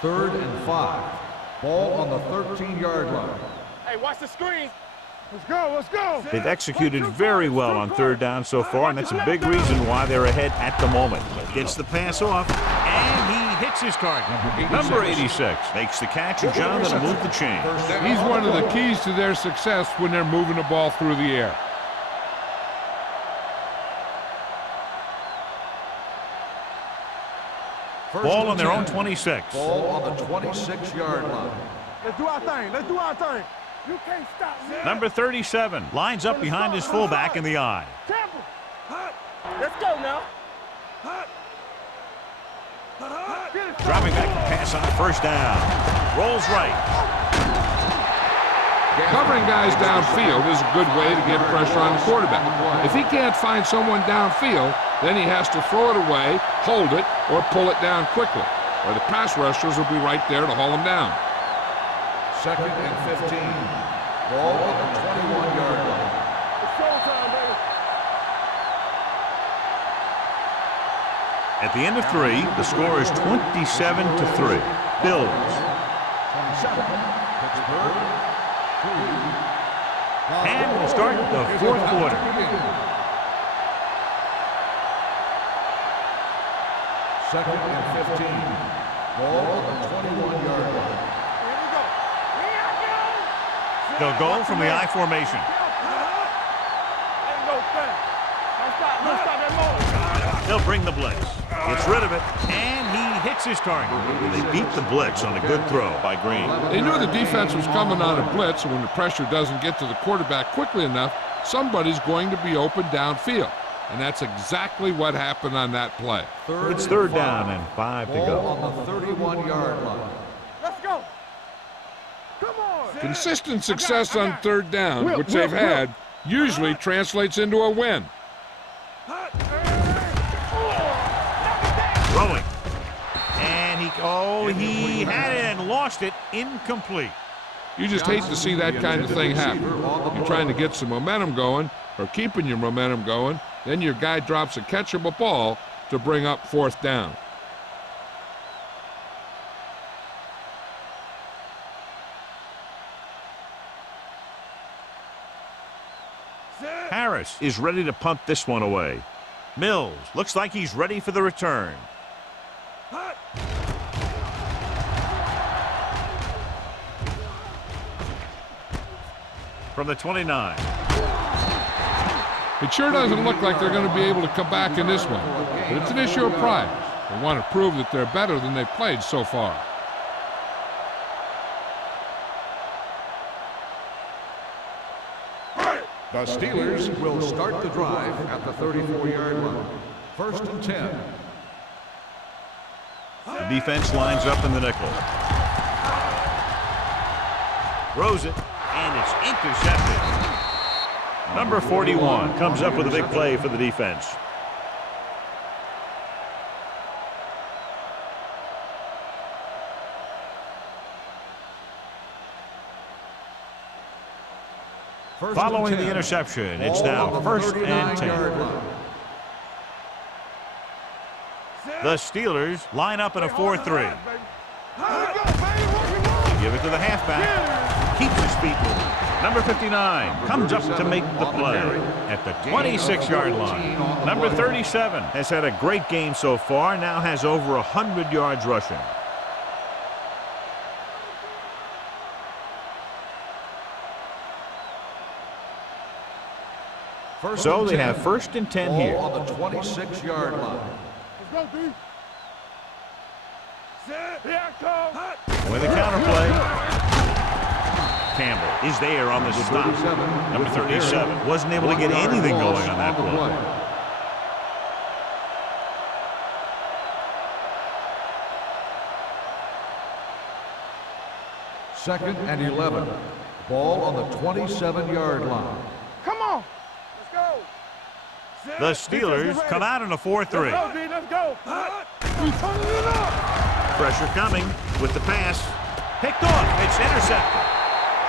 Third and 5. Ball on the 13-yard line. Hey, watch the screen. Let's go. They've executed very well on third down so far, and that's a big reason why they're ahead at the moment. Gets the pass off, and he hits his target. Number 86 makes the catch, and John that'll move the chain. He's one of the keys to their success when they're moving the ball through the air. Ball on their own 26. Ball on the 26-yard line. Let's do our thing. You can't stop me. Number 37 lines up behind his fullback in the eye. Let's go now. Dropping back to pass on first down. Rolls right. Covering guys downfield is a good way to get pressure on the quarterback. If he can't find someone downfield, then he has to throw it away, hold it, or pull it down quickly, or the pass rushers will be right there to haul him down. 2nd and 15. Ball on the 21-yard line. It's showtime, baby. At the end of 3, the score is 27-3. Bills. 27. Pittsburgh. 3. And we'll start the fourth quarter. Second and 15. Ball on the 21-yard line. Here we go. Here I go. They'll go from the I formation. Ain't no thing. Don't stop that motor. They'll bring the blitz. Gets rid of it, and he hits his target. They beat the blitz on a good throw by Green. They knew the defense was coming on a blitz, and when the pressure doesn't get to the quarterback quickly enough, somebody's going to be open downfield. And that's exactly what happened on that play. It's third down and 5 to go. On the 31-yard line. Let's go. Come on. Consistent success on third down, which they've had, usually translates into a win. Throwing. And he had it and lost it. Incomplete. You just hate to see that kind of thing happen. You're trying to get some momentum going, or keeping your momentum going, then your guy drops a catchable ball to bring up fourth down. Harris is ready to punt this one away. Mills looks like he's ready for the return. From the 29. It sure doesn't look like they're going to be able to come back in this one, but it's an issue of pride. They want to prove that they're better than they've played so far. The Steelers will start the drive at the 34-yard line. 1st and 10. The defense lines up in the nickel. Throws it, and it's intercepted. Number 41 comes up with a big play for the defense. Following the interception, it's now 1st and 10. The Steelers line up in a 4-3. Give it to the halfback. Keeps his feet moving. Number 59 comes up to make the play at the 26-yard line. Number 37 has had a great game so far, now has over 100 yards rushing. So they have 1st and 10 here. On the 26-yard line. Let's go, D. Here I come. With a counterplay. Campbell is there on the stop. Number 37 wasn't able to get anything going on that play. Second and 11. Ball on the 27-yard line. Come on. Let's go. The Steelers come out in a 4-3. Let's go, D. Let's go. We turning it up. Pressure coming with the pass. Picked off. It's intercepted.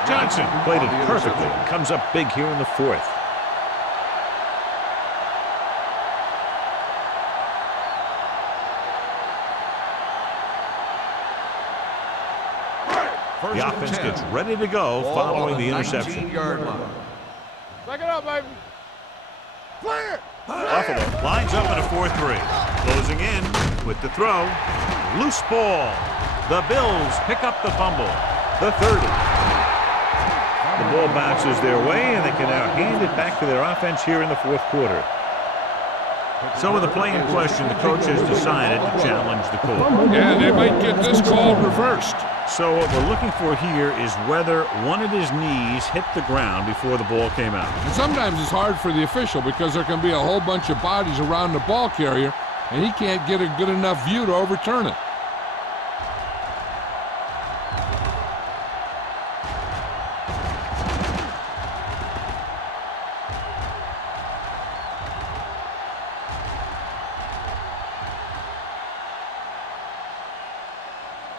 Johnson played it perfectly. Comes up big here in the 4th. The offense gets ready to go following the interception. Back it up, baby. Play it. Buffalo lines up in a 4-3. Closing in with the throw. Loose ball. The Bills pick up the fumble. The 30. The ball bounces their way, and they can now hand it back to their offense here in the 4th quarter. So with the play in question, the coach has decided to challenge the call. Yeah, they might get this call reversed. So what we're looking for here is whether one of his knees hit the ground before the ball came out. And sometimes it's hard for the official because there can be a whole bunch of bodies around the ball carrier, and he can't get a good enough view to overturn it.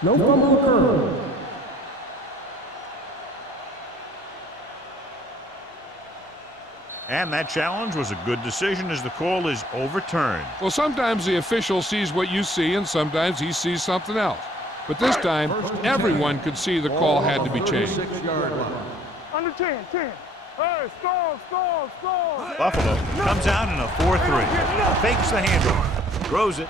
No fumble occurred. And that challenge was a good decision as the call is overturned. Well, sometimes the official sees what you see, and sometimes he sees something else. But this time, everyone could see the call had to be changed. Under 10, 10. Hey, score. Buffalo comes out in a 4-3. Fakes the handoff. Throws it.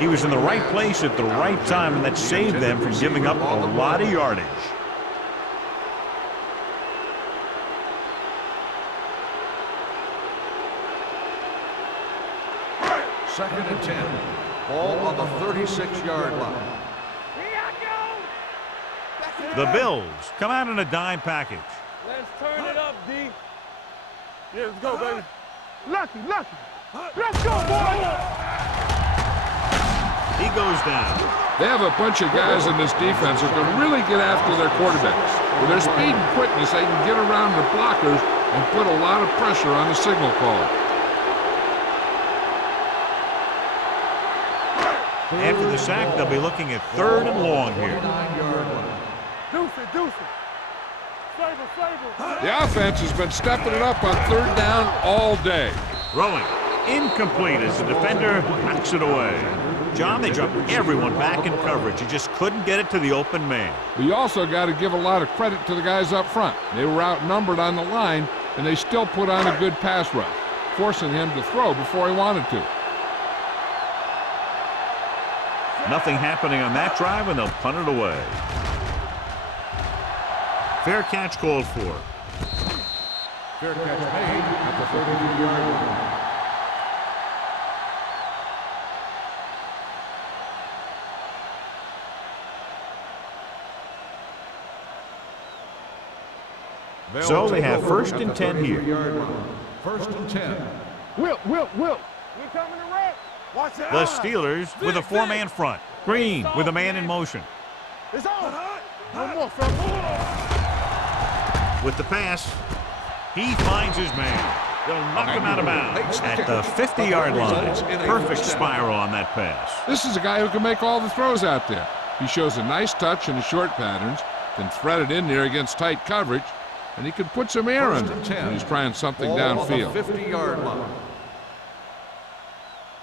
He was in the right place at the right time, and that saved them from giving up a lot of yardage. Second and 10. Ball on the 36-yard line. The Bills come out in a dime package. Let's turn it up, D. Yeah, let's go, baby. Lucky. Let's go, boy. He goes down. They have a bunch of guys in this defense who can really get after their quarterbacks. With their speed and quickness, they can get around the blockers and put a lot of pressure on the signal caller. After the sack, they'll be looking at 3rd and long here. Deuce it. Sable. The offense has been stepping it up on 3rd down all day. Throwing. Incomplete as the defender knocks it away. John, they dropped everyone back in coverage. You just couldn't get it to the open man. But you also got to give a lot of credit to the guys up front. They were outnumbered on the line, and they still put on a good pass rush, forcing him to throw before he wanted to. Nothing happening on that drive, and they'll punt it away. Fair catch called for. Fair catch made at the 32-yard line. So they have 1st and 10 here. 1st and 10. Whip. We coming to wreck. Watch it. The Steelers with a 4-man front. Green with a man in motion. It's on. One more, fella. With the pass, he finds his man. They'll knock him out of bounds at the 50-yard line. Perfect spiral on that pass. This is a guy who can make all the throws out there. He shows a nice touch in the short patterns, can thread it in there against tight coverage, and he can put some air under it when he's trying something downfield. 50-yard line.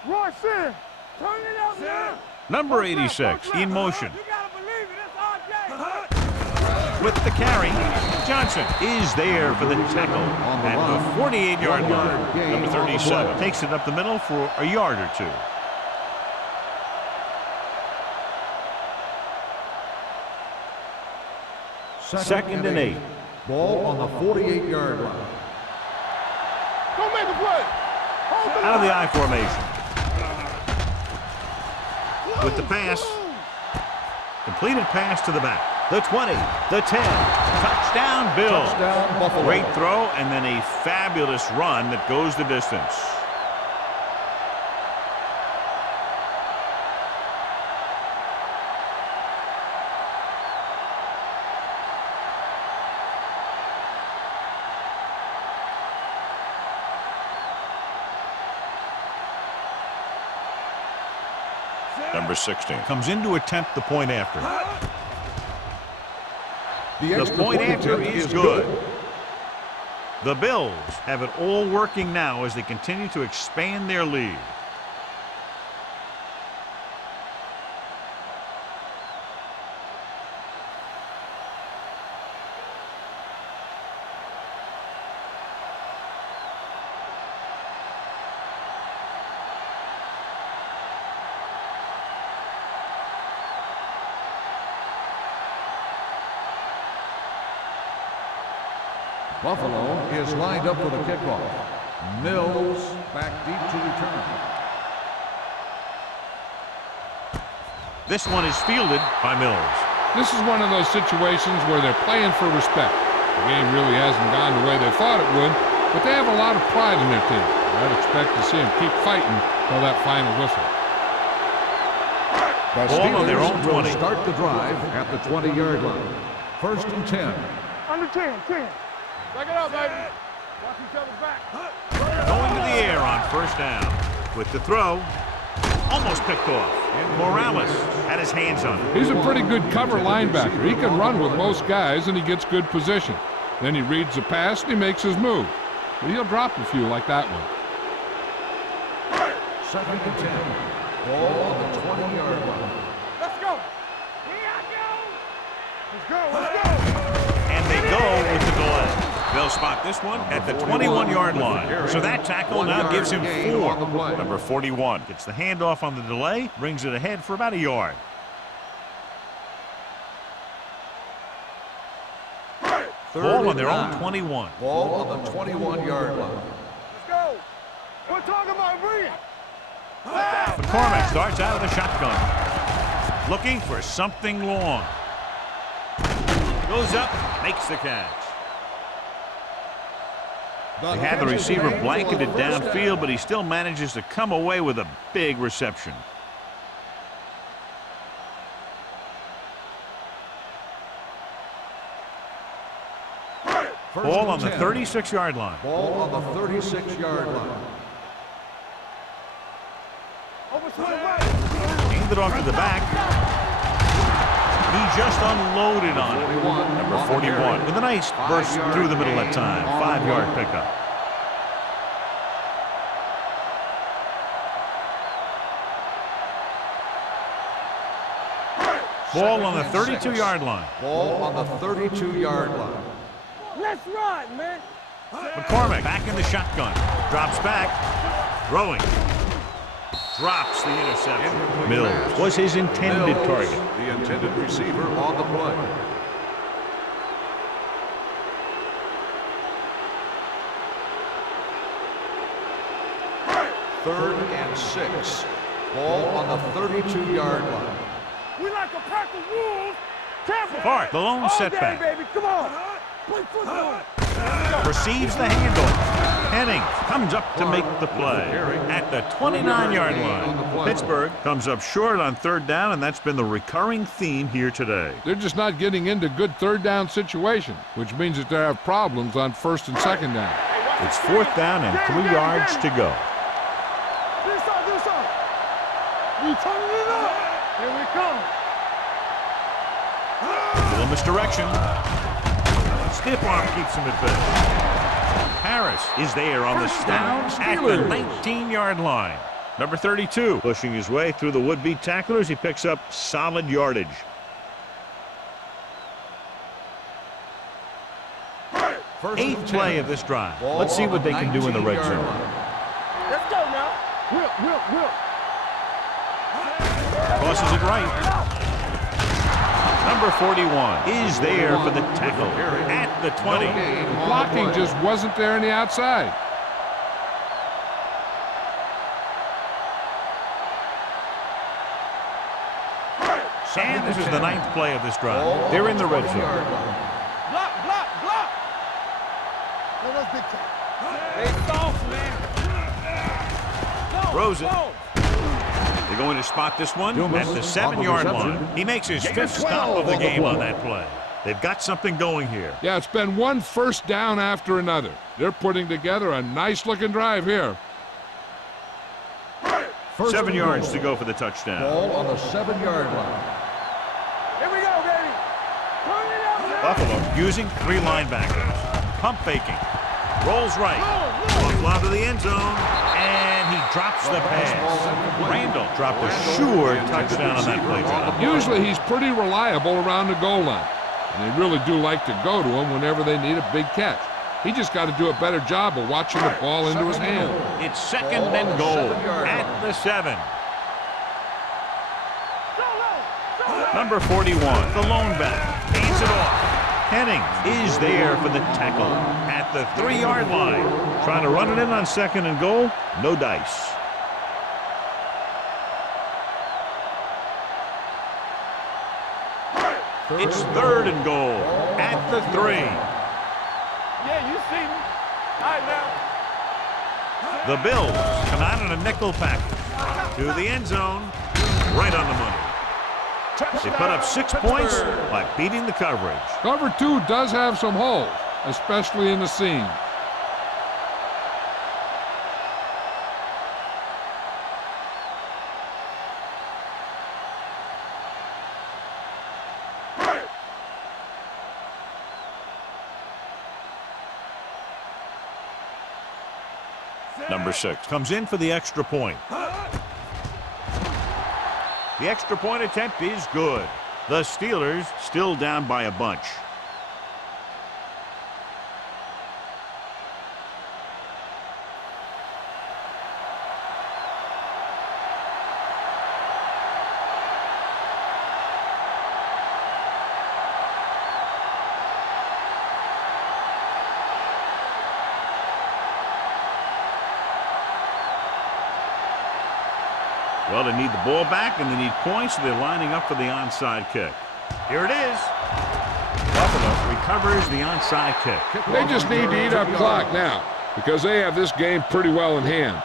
Royce, turn it up now. Number 86 in motion. You gotta believe it. It's RJ. With the carry, Johnson is there for the tackle at the 48-yard line. Number 37 takes it up the middle for a yard or two. Second and 8. Ball on the 48-yard line. Don't make a play. Out of the I formation. With the pass. Completed pass to the back. The 20, the 10. Touchdown, Bill. Touchdown, Buffalo. Great throw and then a fabulous run that goes the distance. Number 16 comes in to attempt the point after. The point after is good. The Bills have it all working now as they continue to expand their lead. Buffalo is lined up for the kickoff. Mills back deep to return. This one is fielded by Mills. This is one of those situations where they're playing for respect. The game really hasn't gone the way they thought it would, but they have a lot of pride in their team. I'd expect to see them keep fighting till that final whistle. The Ball on their own Steelers will 20. start the drive at the 20-yard line. First and 10. Under 10, 10. Back it up, baby. Watch each other back. Going to the air on first down. With the throw, almost picked off. Morales had his hands on it. He's a pretty good cover linebacker. He can run with most guys, and he gets good position. Then he reads the pass, and he makes his move. But he'll drop a few like that one. Second and 10. Ball on the 20-yard line. Let's go. Here I go. Let's go, let's go. And they go with the delay. They'll spot this one at the 21-yard line. So that tackle now gives him 4. Number 41 gets the handoff on the delay, brings it ahead for about a yard. Ball on their own 21. Ball on the 21-yard line. Let's go. We're talking about brilliant. McCormick starts out of the shotgun. Looking for something long. Goes up, makes the catch. They had the receiver blanketed downfield, but he still manages to come away with a big reception. Ball on the 36-yard line. Ball on the 36-yard line. Over to the right. Handed off to the back. He just unloaded on it. Number 41 with a nice burst through the middle that time. 5-yard pickup. Ball on the 32-yard line. Ball on the 32-yard line. Let's ride, man. McCormick back in the shotgun. Drops back. Throwing. Drops the interception. Mills was his intended target. The intended receiver on the play. Third and 6. Ball on the 32-yard line. We like a pack of wolves. Careful. Bart, the lone All day, setback. baby. Come on. Play football. Receives the handoff. Henning comes up to make the play at the 29-yard line. Pittsburgh comes up short on third down, and that's been the recurring theme here today. They're just not getting into good third down situations, which means that they have problems on first and second down. It's fourth down and 3 yards to go. Do something. We turning it up. Here we come. Little misdirection. Stiff arm keeps him at bay. Harris is there on the snap at the 19-yard line. Number 32 pushing his way through the would-be tacklers. He picks up solid yardage. Eighth play of this drive. Let's see what they can do in the red zone. Let's go now. Will. Crosses it right. Number 41 is there for the tackle at the 20. The blocking just wasn't there on the outside. And this is the 9th play of this drive. They're in the red zone. Block. No, that's big time. Hey, soft, man. Throws it. They're going to spot this one at the 7-yard line. He makes his 5th stop of the game on that play. They've got something going here. Yeah, it's been one first down after another. They're putting together a nice-looking drive here. 7 yards to go for the touchdown. Ball on the 7-yard line. Here we go, baby. Turn it up, man. Buffalo using 3 linebackers. Pump faking. Rolls right. Buffalo to the end zone. And he drops the pass. Randall dropped a sure touchdown on that play, John. Usually he's pretty reliable around the goal line. And they really do like to go to him whenever they need a big catch. He just got to do a better job of watching the ball into his hand. It's 2nd and goal at the 7. Number 41, the lone back, hands it off. Henning is there for the tackle at the 3-yard line. Trying to run it in on 2nd and goal, no dice. It's 3rd and goal at the 3. Yeah, you see me. All right, now. The Bills come out in a nickel package to the end zone, right on the money. They put up 6 points by beating the coverage. Cover 2 does have some holes, especially in the seam. Number 6 comes in for the extra point. The extra point attempt is good. The Steelers still down by a bunch. Well, they need the ball back, and they need points, so they're lining up for the onside kick. Here it is. Buffalo recovers the onside kick. They just need to eat up clock now, because they have this game pretty well in hand.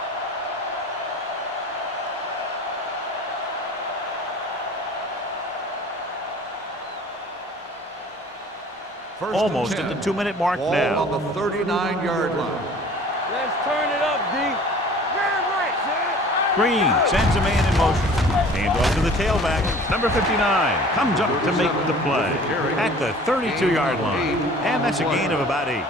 Almost at the 2-minute mark now. On the 39-yard line. Let's turn it up, D. Green sends a man in motion. Hand off to the tailback. Number 59 comes up to make the play at the 32-yard line. And that's a gain of about 8.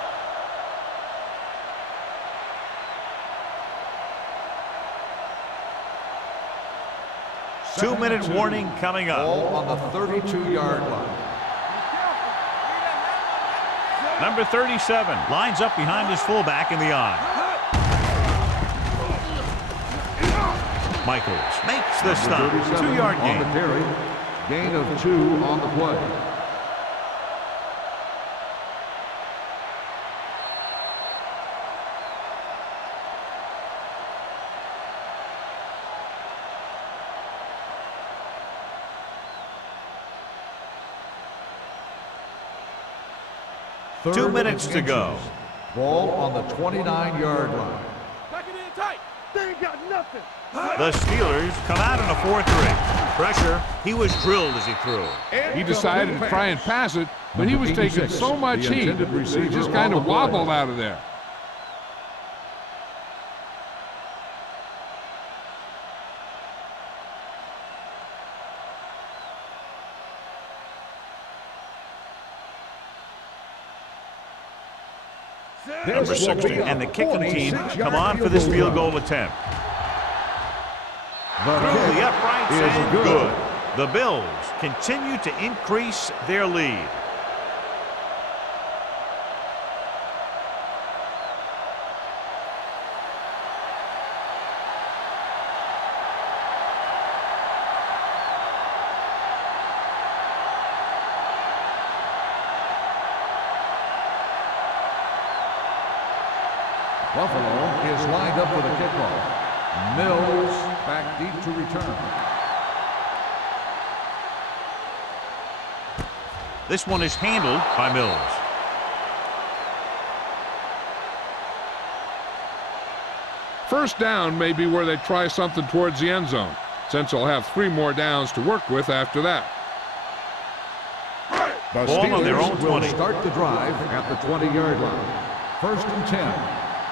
Two-minute warning coming up. Ball on the 32-yard line. Number 37 lines up behind his fullback in the eye. Michaels makes the stop. 2-yard on the gain. carry. Gain of 2 on the play. Third 2 minutes to go. inches. Ball on the 29-yard line. Back it in tight. They ain't got nothing. The Steelers come out in a 4-3. Pressure. He was drilled as he threw. He decided to try and pass it, but he was taking so much heat that he just kind of wobbled out of there. Number 60 and the kicking team come on for this field goal attempt. Through the uprights and good. The Bills continue to increase their lead. Buffalo is lined up for the kickoff. Mills back deep to return. This one is handled by Mills. First down may be where they try something towards the end zone, since they'll have 3 more downs to work with after that. The Ball on their own Steelers will 20. start the drive at the 20-yard line. 1st and 10.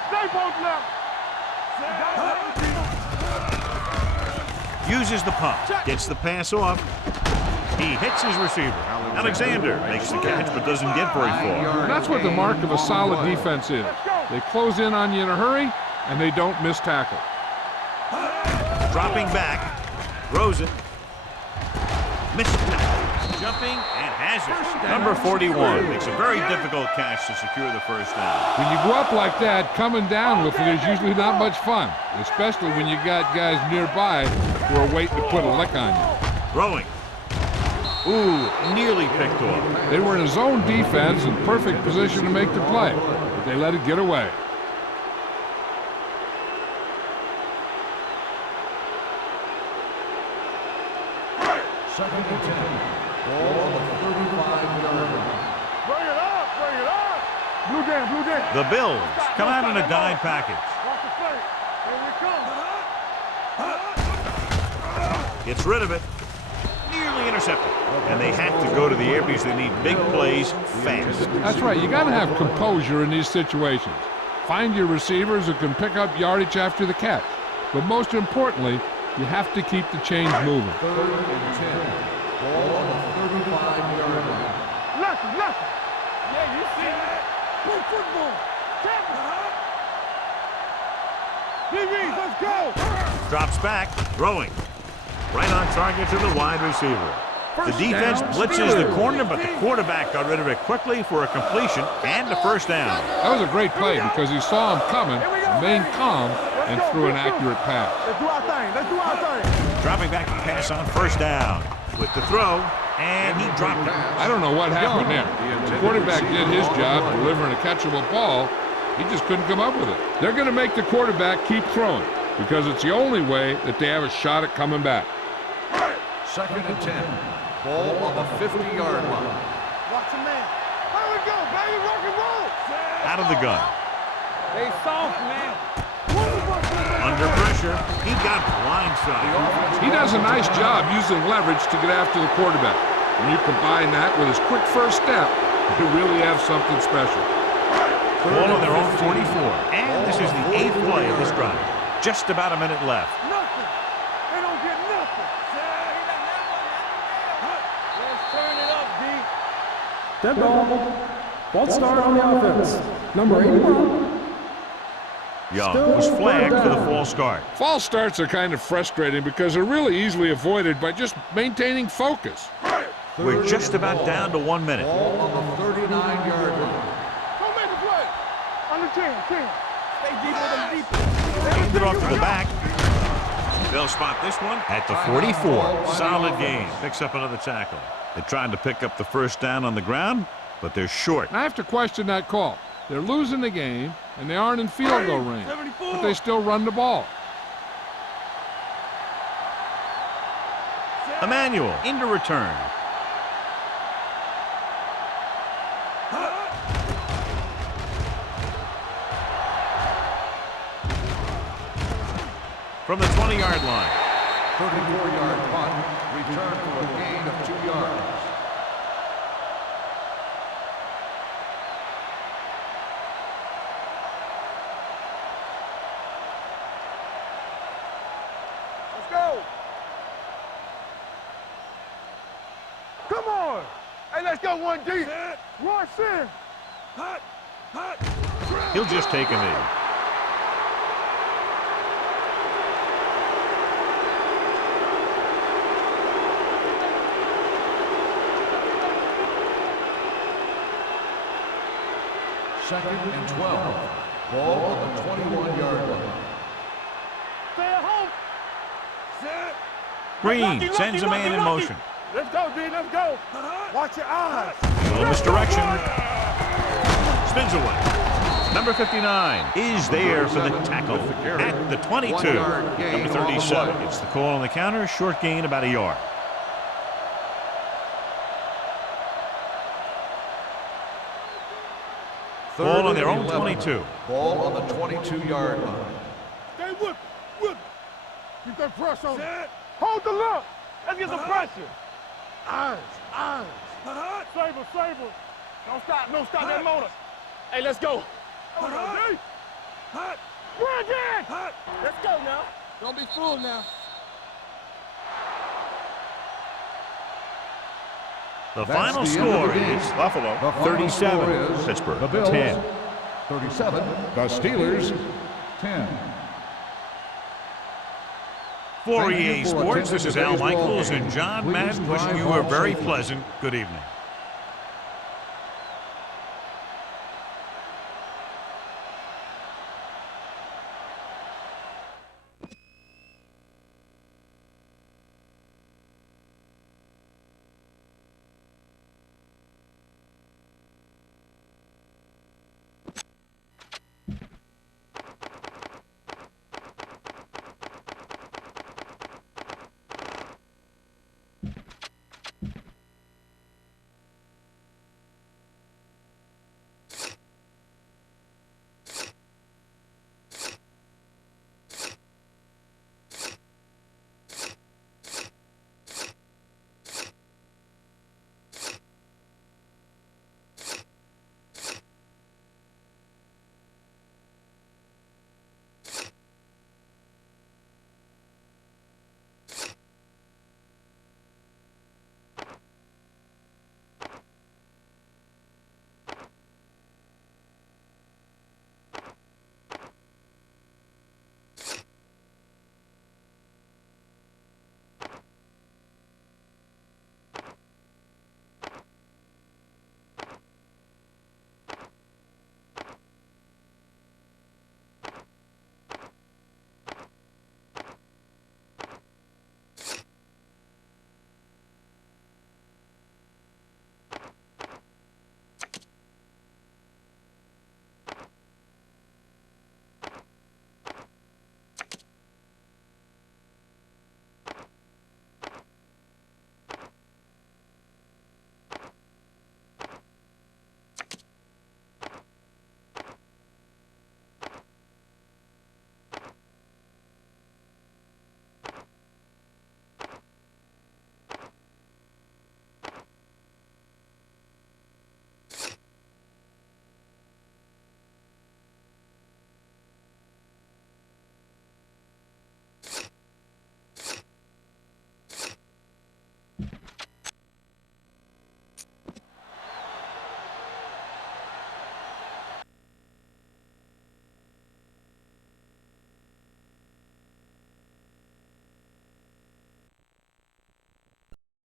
Stay both left. Uses the pump. Gets the pass off. He hits his receiver. Alexander makes the catch but doesn't get very far. And that's what the mark of a solid defense is. They close in on you in a hurry, and they don't miss tackle. Dropping back. Throws it. Missed tackle. Jumping and has it. Number 41 makes a very difficult catch to secure the first down. When you go up like that, coming down with it is usually not much fun, especially when you got guys nearby who are waiting to put a lick on you. Throwing. Ooh, nearly picked off. They were in a zone defense in perfect position to make the play, but they let it get away. Second and 10. Ball on the 35-yard line. Bring it up, bring it up. Blue down, blue down. The Bills come out in a dime package. Watch the play. Here we come. Gets rid of it. Nearly intercepted. And they have to go to the air because they need big plays fast. That's right. You got to have composure in these situations. Find your receivers who can pick up yardage after the catch. But most importantly, you have to keep the chains moving. 3rd and 10. Ball on the 35-yard line. Nothing. Yeah, you see that? Play football. DBs, let's go. Drops back, throwing. Right on target to the wide receiver. The defense blitzes the corner, but the quarterback got rid of it quickly for a completion and a first down. That was a great play because he saw him coming, remained calm, and threw an accurate pass. Let's do our thing. Dropping back to pass on first down. With the throw, and he dropped it. I don't know what happened there. The quarterback did his job delivering a catchable ball. He just couldn't come up with it. They're going to make the quarterback keep throwing because it's the only way that they have a shot at coming back. 2nd and 10. Ball on the 50-yard line. Watch the man. Here we go, baby. Rock and roll. Out of the gun. They soft, man. Under pressure, he got blindsided. He does a nice job using leverage to get after the quarterback. When you combine that with his quick first step, you really have something special. Ball on their own 44. And this is the 8th play of this drive. Just about a minute left. Nothing. They don't get nothing. Let's turn it up, D. Dead ball. False start on the offense. Number 81. Young was flagged for the false start. False starts are kind of frustrating because they're really easily avoided by just maintaining focus. We're just about down to 1 minute. Ball on the 39-yard line. Don't make a play. Under 10. Stay deep with them deep. Kicked it off to the back. They'll spot this one at the 44. Solid gain. Picks up another tackle. They tried to pick up the first down on the ground, but they're short. I have to question that call. They're losing the game, and they aren't in field goal range, but they still run the ball. Emmanuel into return. From the 20-yard line. 34-yard punt. Return for a gain of 2 yards. Let's go. Come on. Hey, let's go 1D. Rush in. He'll just take a knee. Second and 12. Ball on the 21-yard line. Stay at home. Green sends a man in motion. Let's go, D. Let's go. Watch your eyes. A little misdirection. Spins away. Number 59 is there for the tackle at the 22. Number 37 gets the call on the counter. Short gain about a yard. Ball on their own 22. Ball on the 22-yard line. Stay with it. Keep that pressure on it. Hold the look. Let's get some pressure. Eyes. Saber. Don't stop that motor. Hey, let's go. Bring it. Let's go now. Don't be fooled now. The final score is Buffalo 37, Pittsburgh 10. 37, the Steelers 10. For EA Sports, this is Al Michaels and John Madden wishing you a very pleasant good evening.